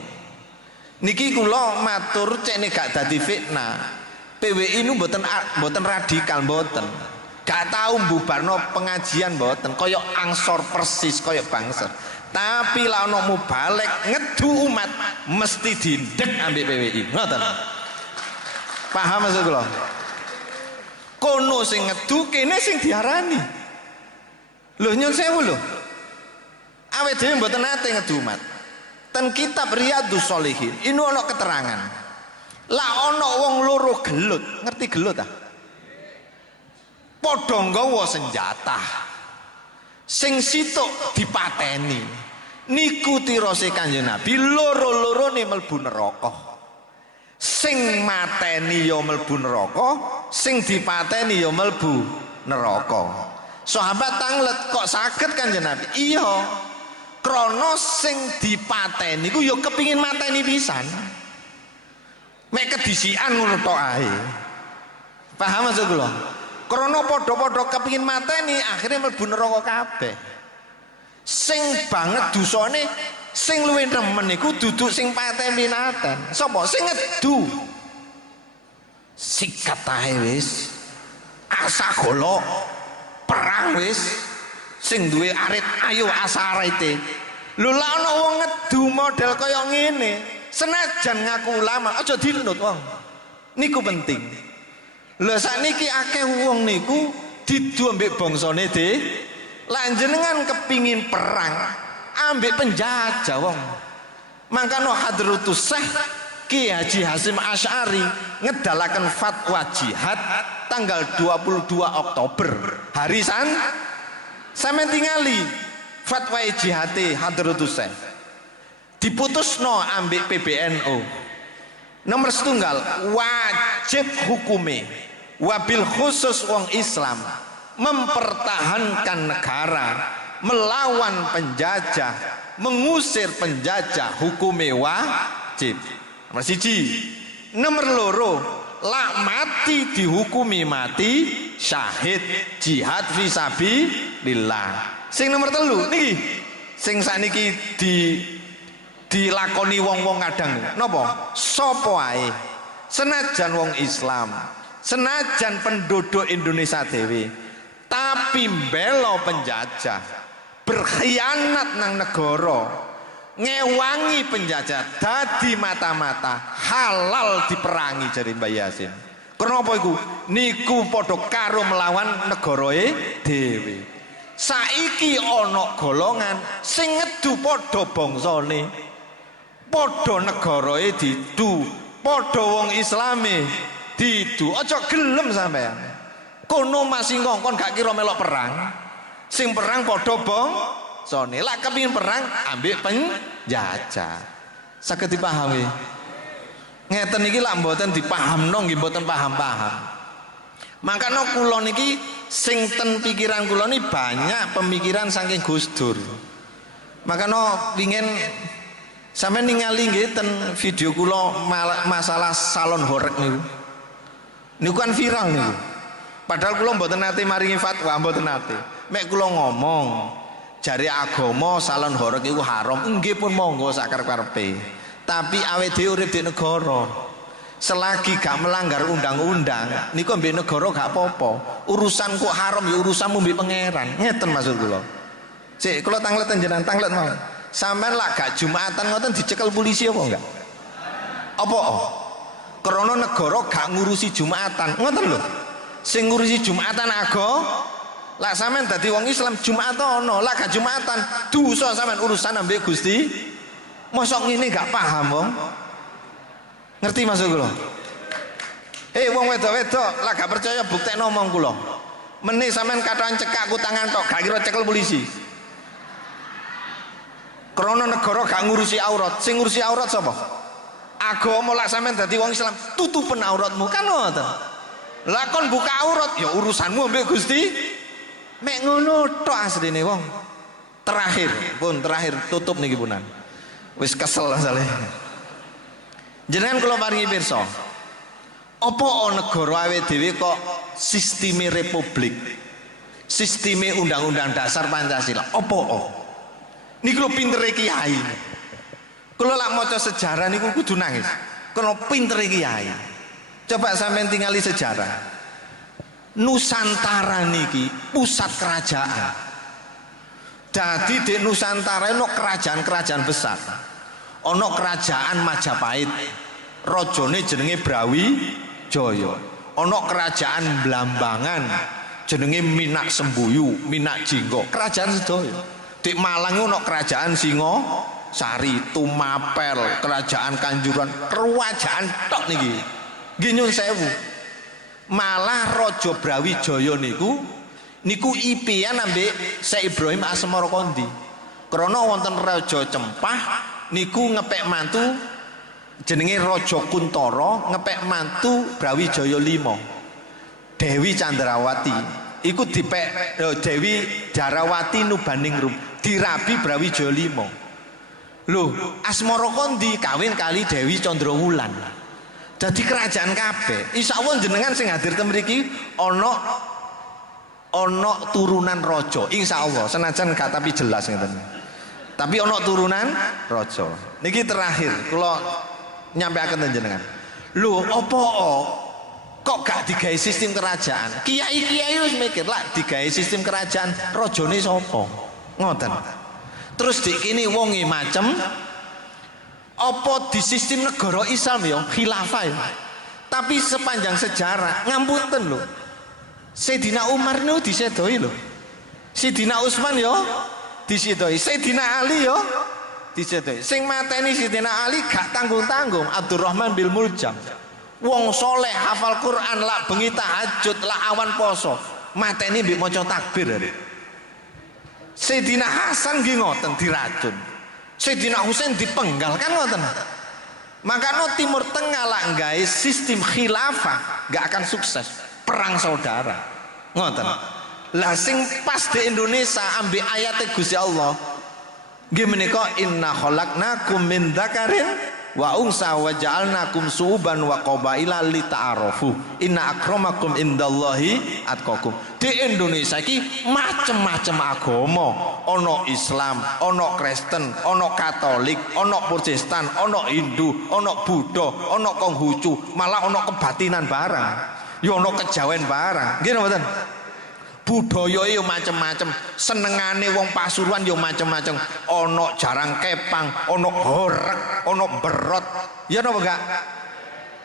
Niki kula matur cekne gak dadi fitnah. PWI nu mboten radikal mboten. Gak tahu mbubarno pengajian mboten, kaya angsor persis kaya bangsa. Tapi la ono mubalek ngedu umat mesti dindek ambek PWI. Ngoten. Paham maksud kula? Kono sing ngedu, kene sing diarani. Lho nyun sewu lho. Awake dhewe mboten nate ngedu umat. Ten kitab Riyadhus Shalihin ini ana keterangan. Lah ana wong loro gelut, ngerti gelut ah? Padha nggawa senjata. Sing situk dipateni. Niku tirose Kanjeng Nabi loro-lorone mlebu neraka. Sing mateni ya mlebu neraka, sing dipateni ya mlebu neraka. Sahabat tanglet kok saged Kanjeng Nabi? Iya. Krana sing dipateni ku ya kepingin mateni pisan. Mek kedisikan ngono tok ae. Paham maksud kula? Krana padha-padha kepingin mateni akhirnya mlebu neraka kabeh. Sing banget dosane sing luwih remen iku duduk sing pateni naten. Sapa? Sing ngedu. Sikat ae wis. Asa golok perang wis. Sing duwe arit ayo asarite. Lho la ana wong ngedu model kaya ngene, senajan ngaku ulama aja dinut wong. Niku penting. Lho sakniki akeh wong niku didu ambek bangsane lan jenengan kepingin perang ambek penjajah wong. Mangkano Hadratus Syekh Ki Haji Hasyim Asy'ari ngedalaken fatwa jihad tanggal 22 Oktober hari sampeyan tingali fatwa jihad Hadratus Syekh diputusno ambek PBNU nomor setunggal wajib hukume wabil khusus wong Islam mempertahankan negara melawan penjajah mengusir penjajah hukume wajib. Nomor siji. Nomor loro lak mati dihukumi mati syahid jihad fisabilillah. Sing nomor telu niki sing sakniki dilakoni wong-wong kadang napa sapa ae senajan wong Islam senajan penduduk Indonesia dewe tapi mbelo penjajah berkhianat nang negara ngewangi penjajah dadi mata-mata halal diperangi jare Mbah Yasin. Kenapa iku? Niku padha karo melawan negarae dhewe. Saiki ana golongan sing ngedu padha bangsane, padha negarae didu, padha wong Islame didu. Aja gelem sampean. Kono masih ngongkon gak kira melok perang. Sing perang padha bangsane. Lak kepengin perang ambek penjajah. Saged dipahami? Ngeten iki lak mboten dipahamno nggih mboten paham-paham. Makanya kula niki sing ten pikiran kula niki banyak pemikiran saking Gus Dur. Makanya pingin sampeyan ningali nggih ten video kula masalah salon horek niku. Niku kan viral niku. Padahal kula mboten nate maringi fatwa, mboten nate. Mek kula ngomong jare agama salon horek iku haram, nggih pun monggo sak karep-karepe. Tapi awake dhewe urip di negara. Selagi gak melanggar undang-undang niku mbek negara gak apa-apa. Urusan kok haram ya urusanmu mbek pangeran. Ngeten maksud kula. Sik kula tanglet jenengan tanglet mawon. Sampeyan lak gak Jumatan ngoten dicekel polisi apa enggak? Apa? Krana negara gak ngurusi Jumatan. Ngoten lho. Sing ngurusi Jumatan lak sampean dadi wong Islam Jumat ana, lak gak Jumatan dosa sampean urusan ambek Gusti. Mosok ngene gak paham wong. Ngerti maksud kula? Wong wedok-wedok lak gak percaya buktekno omong kula. Meni sampean kathon cekakku tangan tok gak kira cekel polisi. Krana negara gak ngurusi aurat, sing ngurusi aurat sapa? Agama lak sampean dadi wong Islam tutupen auratmu kan ngoten. Lah kon buka aurat ya urusanmu ambek Gusti. Mek ngono tok asline wong. Terakhir tutup niki punan. Wis kesel asale. Jenengan kula paringi pirsa. Apa negara awake dhewe kok sisteme republik? Sisteme undang-undang dasar Pancasila. Apa? Niku lho pintere kiai. Kula lak maca sejarah niku kudu nangis. Kena pintere kiai. Coba sampean tingali sejarah. Nusantara niki pusat kerajaan. Jadi di Nusantara ono kerajaan-kerajaan besar. Ono kerajaan Majapahit, rajane jenenge Brawijaya. Ono kerajaan Blambangan, jenenge Minak Sembuyu, Minak Jinggo. Kerajaan sedaya. Di Malang ono kerajaan Singosari, Tumapel, kerajaan Kanjuruhan, kerajaan tok niki. Nggih nyun sewu. Malah Raja Brawijaya niku ipian ambek Syekh Ibrahim Asmara Kondi. Krana wonten Raja Cempah niku ngepek mantu jenenge Raja Kuntara ngepek mantu Brawijaya 5. Dewi Candrawati iku dipek Dewi Darawati Nubaningrum dirabi Brawijaya 5. Lho, Asmara Kondi kawin kali Dewi Candrawulan. Dadi kerajaan kabeh. Insyaallah jenengan sing hadir ten mriki ana turunan raja. Insyaallah senajan gak tapi jelas ngeten. Tapi ana turunan raja. Niki terakhir kula nyampeaken ten jenengan. Lho, apa kok gak digawe sistem kerajaan? Kiai-kiai wis mikir lah digawe sistem kerajaan rajane sapa? Ngoten. Terus dikini wonge macem apa di sistem negara Islam ya khilafah ya. Tapi sepanjang sejarah ngapunten lho. Sayyidina Umar niku disedoi lho. Sayyidina Utsman ya disedoi. Sayyidina Ali ya disedoi. Sing mateni Sayyidina Ali gak tanggung-tanggung Abdurrahman bil Muljam. Wong soleh hafal Quran lak bengi tahajud lak awan poso. Mateni mbek maca takbir. Sayyidina Hasan nggih ngoten diracun. Sayyidina Husain dipenggal kan ngoten. Makanya Timur Tengah lah guys sistem khilafah gak akan sukses. Perang saudara. Ngoten. Lah sing pas di Indonesia ambil ayat Gusti Allah. Nggih menika inna khalaqnakum min dzakarin wa unsa wa ja'alnakum su'uban wa qabaila lita'arafu inna akramakum indallahi atqakum. Di Indonesia iki macem-macem agama, ana Islam, ana Kristen, ana Katolik, ana Protestan, ana Hindu, ana Buddha, ana Konghucu, malah ana kebatinan barang, ya ana kejawen barang. Nggih mboten? budaya yo macem-macem, senengane wong Pasuruan yo macem-macem, ana jarang kepang, ana horeg, ana berot, ya napa enggak?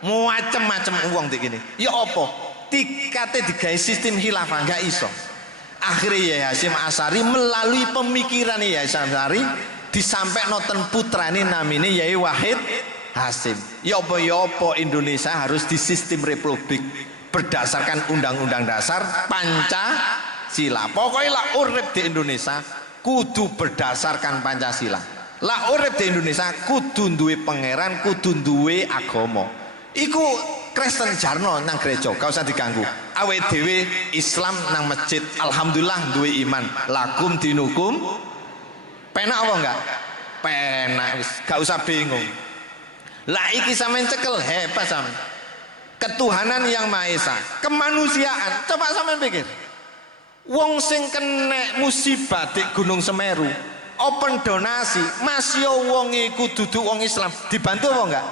Macem-macem wong iki kene. Ya apa? Tikate digawe sistem khilafah enggak iso. Akhirnya Yai Hasyim Asy'ari melalui pemikiran Yai Hasyim Asy'ari disampaikan ten putrane namine Yai Wahid Hasyim. Ya apa Indonesia harus di sistem republik berdasarkan undang-undang dasar Pancasila. Pokoknya lah urip di Indonesia kudu berdasarkan Pancasila. Lah urip di Indonesia kudu duwe pangeran, kudu duwe agama. Iku Kristen jarno nang gereja, gak usah diganggu. Awake dhewe Islam nang masjid, alhamdulillah duwe iman. Lakum dinukum. Penak apa enggak? Penak, gak usah bingung. Lah iki sampean cekel hebat sampean. Ketuhanan yang Maha Esa, kemanusiaan. Coba sampean pikir. Wong sing kena musibah di Gunung Semeru, open donasi, masih wong iku duduk wong Islam, dibantu apa enggak?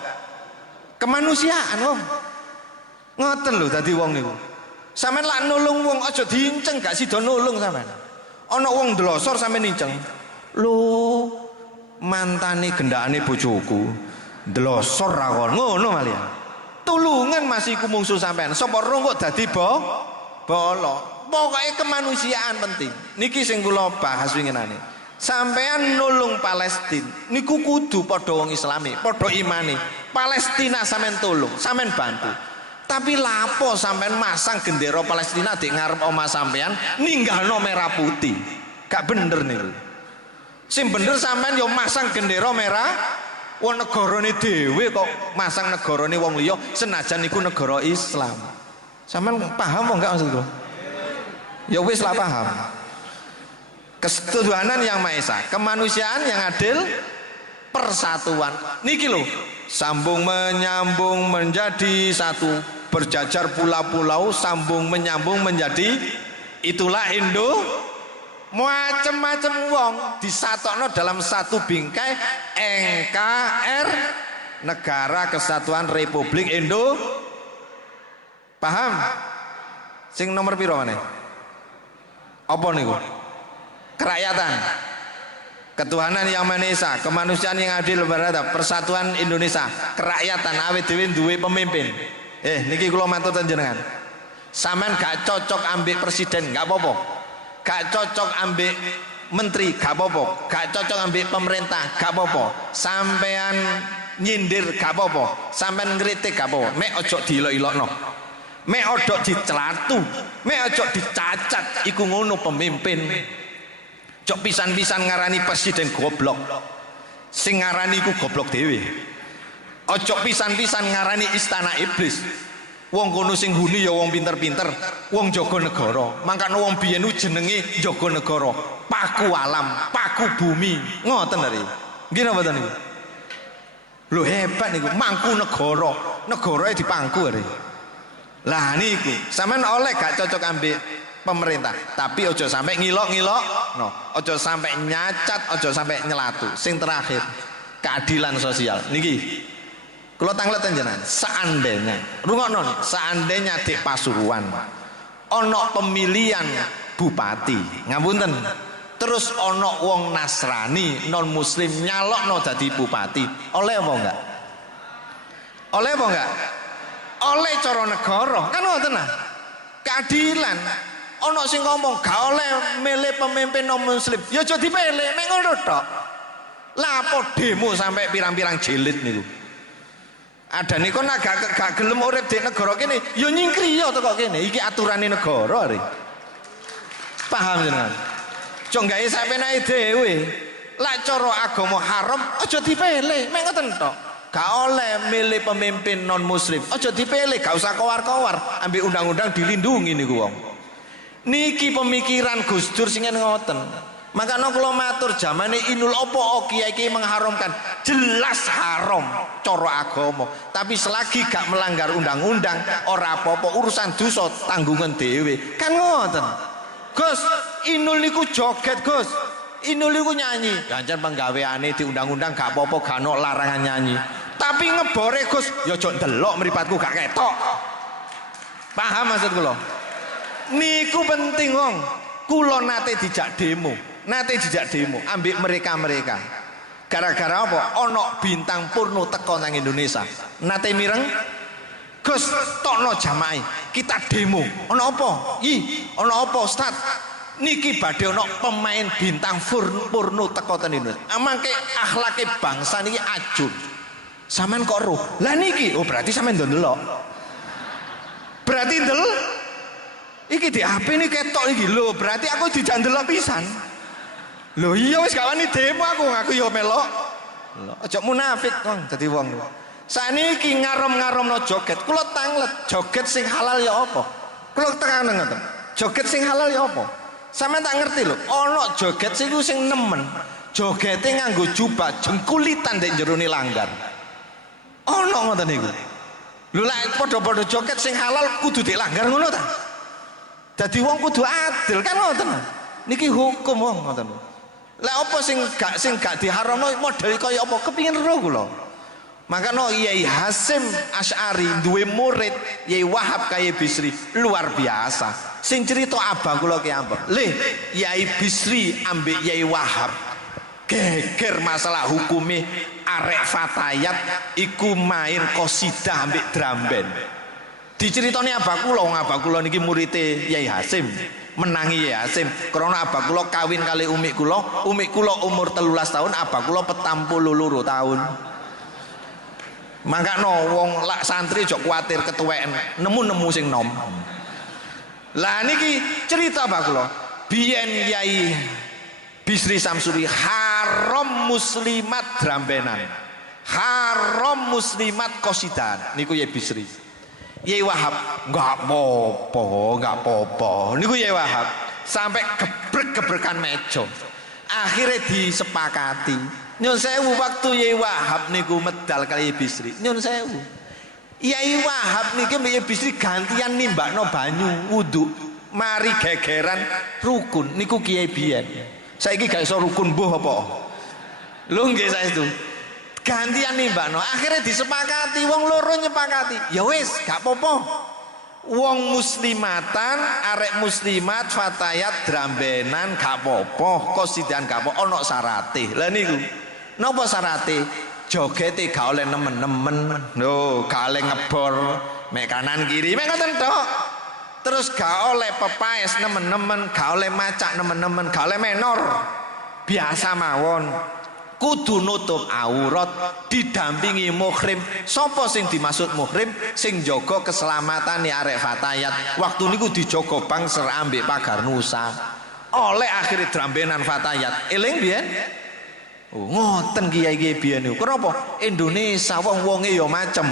Kemanusiaan wong. Ngoten lho dadi wong niku. Sampeyan lak nulung wong aja diinceng, gak sida nulung sampean. Ana wong ndelosor sampeyan ninceng. Lho, mantane gendakane bojoku. Ndelosor ra kon. Ngono malian. Tulungan masih ku mungsuh sampean. Sapa rong kok dadi bolo. Pokoke kemanusiaan penting. Niki sing kula bahas winginane. Sampean nulung Palestina niku kudu padha wong Islami, padha imani. Palestina sampean tulung, sampean bantu. Tapi lapo sampean masang gendera Palestina di ngarep omah sampean ninggalno merah putih. Gak bener niku. Sing bener sampean yo masang gendera merah wong negarane dhewe kok masang negarane wong liya senajan niku negara Islam. Sampeyan paham apa enggak maksudku? Ya wis lah paham. Ketuhanan yang Maha Esa, kemanusiaan yang adil, persatuan. Niki lho, sambung menyambung menjadi satu, berjajar pulau-pulau sambung menyambung menjadi, itulah Indo. Macem-macem wong disatokno dalam satu bingkai NKR, Negara Kesatuan Republik Indo. Paham? Sing nomor piro maneh? Apa niku? Kerakyatan, ketuhanan yang Maha Esa, kemanusiaan yang adil beradab, persatuan Indonesia, kerakyatan, awet dhewe duwe pemimpin. Niki kula matur jenengan. Sampean gak cocok ambek presiden, gak apa-apa. Gak cocok ambek menteri, gak apa-apa. Gak cocok ambek pemerintah, gak apa-apa. Sampean nyindir gak apa-apa. Sampean ngritik gak apa-apa. Mek ojo diilok-ilokno. Mek ojo dicelatu. Mek ojo dicacat. Iku ngono pemimpin. Cok pisan-pisan ngarani presiden goblok. Sing ngarani iku goblok dhewe. Ojo pisan-pisan ngarani istana iblis. Wong kono sing huni ya wong pinter-pinter, wong jaga negara. Mangkane wong biyen jenenge jaga negara, paku alam, paku bumi. Ngoten lho. Nggih napa to niku? Lho hebat niku, mangku negara. Negarae dipangku lho. Lah niku, sampean oleh gak cocok ambek pemerintah, tapi ojo sampai ngilok-ngilok, no. Ojo sampai nyacat, ojo sampai nyelatu. Sing terakhir, keadilan sosial. Niki kalau tangleten jenengan, seandainya rungokno, seandainya di Pasuruan ono pemilihan bupati, ngapunten, terus ono wong Nasrani non muslim nyalokno dadi bupati, oleh apa enggak? Oleh apa enggak? Oleh cara negara, kan ngoten nah. Keadilan. Ono sing ngomong gak oleh milih pemimpin non muslim, ya aja dipilih, mek ngono tok. Lah apa demo sampai pirang-pirang jilid niku. Ada nih kok gak gelem urip di negara kene, yo nyingkri yo teko kene. Iki aturane negara are. Paham jenengan? Cok gawe sapenake dhewe. Lak cara agama haram aja dipilih, mek ngoten tok. Gak oleh milih pemimpin non muslim, aja dipilih, gak usah kowar-kowar, ambil undang-undang dilindungi niku wong. Niki pemikiran Gus Dur sing ngoten. Makanya kalau matur zamane inul opo kiai mengharamkan, jelas haram cara agama. Tapi selagi gak melanggar undang-undang, ora apa-apa, urusan dosa tanggungan dhewe. Kan ngoten. Gus, inul niku joget, Gus. Inul niku nyanyi. Ganjar penggaweane di undang-undang gak apa-apa, gak ono larangan nyanyi. Tapi ngebore Gus, ya aja ndelok mripatku gak ketok. Paham maksud kula? Niku penting wong. Kula nate dijak demo ambek mereka. Gara-gara apa? Ana bintang Purno teko nang Indonesia. Nate mireng Gus tokno jamaah kita demo. Ana apa? Ana apa Ustaz? Niki badhe ana pemain bintang Purno teko ten Indonesia. Mangke akhlake bangsa niki ajun. Sampean kok roh. Lah niki berarti sampean ndelok. Berarti iki di HP ini ketok iki lho, berarti aku dijak ndelok pisan. Lho iya wis gak wani demo aku yo melok. Lho aja munafik wong dadi wong. Saniki ngarom-ngaromno joget, kula tanglet joget sing halal ya apa? Kula tekan ngoten. Joget sing halal ya apa? Sampeyan tak ngerti lho, ana joget sing nemen. Jogete nganggo jubah jengkulitan ndek jerone langgar. Ana ngoten niku. Lho lek padha-padha joget sing halal kudu dilanggar ngono ta? Dadi wong kudu adil kan ngoten. Niki hukum wong ngoten. Lek apa sing gak diharamno model kaya apa kepingin roh kula. Makanya Yai Hasyim Asy'ari duwe murid Yai Wahab kaya Bisri luar biasa. Sing cerita abang kula ki ambek. Le Yai Bisri ambek Yai Wahab geger masalah hukume arek fatayat iku main qasidah ambek drum band. Diceritani abah kula niki murite Yai Hasyim. Menangi Yai Hasyim karena abah kula kawin kali umi kula umur 13 tahun, abah kula 42 tahun. Makanya wong lak santri jok kuatir ketuweken nemu sing nom. Lah niki cerita abah kula biyen Yai Bisri Samsuri haram muslimat drambenan, haram muslimat qasidan niku Yai Bisri. Yai Wahab enggak apa-apa niku Yai Wahab sampai gebrek-gebrekan meja. Akhirnya disepakati nyun sewu waktu Yai Wahab niku medal kali Yai Bisri. Nyun sewu Yai Wahab niki Yai Bisri gantian nimbakno banyu wudu. Mari gegeran rukun niku kiai biyen. Saiki gak iso rukun mbuh apa? Lho nggih saestu. Gantian nimbakno. Akhirnya disepakati wong loro nyepakati. Ya wis gak apa-apa. Wong muslimatan, arek muslimat, fatayat, drambenan gak apa-apa, qasidan gak apa-apa, ana syarate. Lah niku. Napa syarate? Jogete gak oleh nemen-nemen. Lho, gak oleh ngebor mek kanan kiri, mek ngoten tok. Terus gak oleh pepaes nemen-nemen, gak oleh macak nemen-nemen, gak oleh menor. Biasa mawon. Kudu nutup aurat, didampingi muhrim. Sapa sing dimaksud muhrim? Sing jaga keselamatan arek fatayat. Waktu niku dijaga bangser ambek pagar nusa. Oleh akhirnya drambenan fatayat. Eling biyen? Oh, ngoten kiai-kiai biyen niku. Kenapa? Indonesia wong-wonge ya macem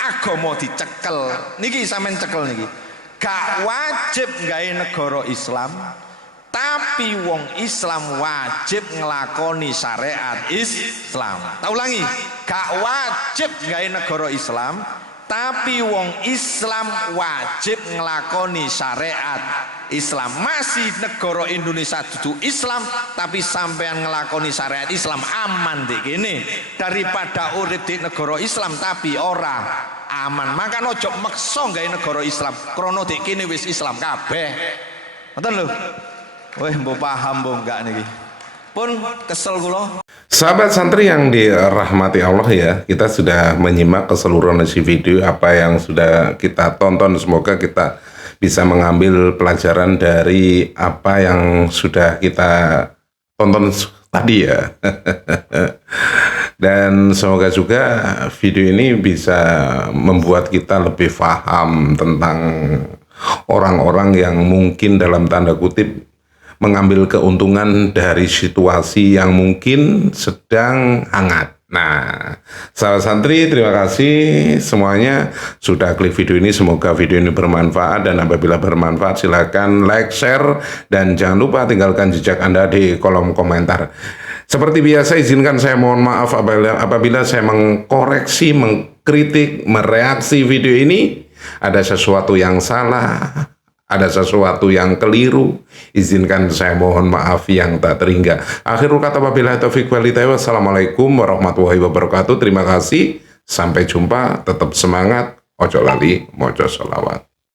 agama dicekel. Niki sampean cekel niki. Gak wajib gawe negara Islam. Tapi wong Islam wajib ngelakoni syariat Islam. Tak ulangi, gak wajib gawe negara Islam, tapi wong Islam wajib ngelakoni syariat Islam. Masih negara Indonesia dudu Islam, tapi sampean ngelakoni syariat Islam aman dek kene daripada urip di negara Islam tapi ora aman. Maka ojo meksa gawe negara Islam, krana dek kene wis Islam kabeh. Ngoten lho. Weh, mbok paham mbok enggak niki. Pun kesel kula. Sahabat santri yang dirahmati Allah ya, kita sudah menyimak keseluruhan isi video apa yang sudah kita tonton. Semoga kita bisa mengambil pelajaran dari apa yang sudah kita tonton tadi ya. Dan semoga juga video ini bisa membuat kita lebih paham tentang orang-orang yang mungkin dalam tanda kutip mengambil keuntungan dari situasi yang mungkin sedang hangat. Nah, sahabat santri, terima kasih semuanya sudah klik video ini. Semoga video ini bermanfaat, dan apabila bermanfaat silakan like, share, dan jangan lupa tinggalkan jejak Anda di kolom komentar. Seperti biasa, izinkan saya mohon maaf apabila saya mengkoreksi, mengkritik, mereaksi video ini. Ada sesuatu yang salah, ada sesuatu yang keliru, izinkan saya mohon maaf yang tak terhingga. Akhirul kata wabillahi taufiq wal hidayah. Wassalamualaikum warahmatullahi wabarakatuh. Terima kasih, sampai jumpa, tetap semangat, ojo lali, mojo sholawat.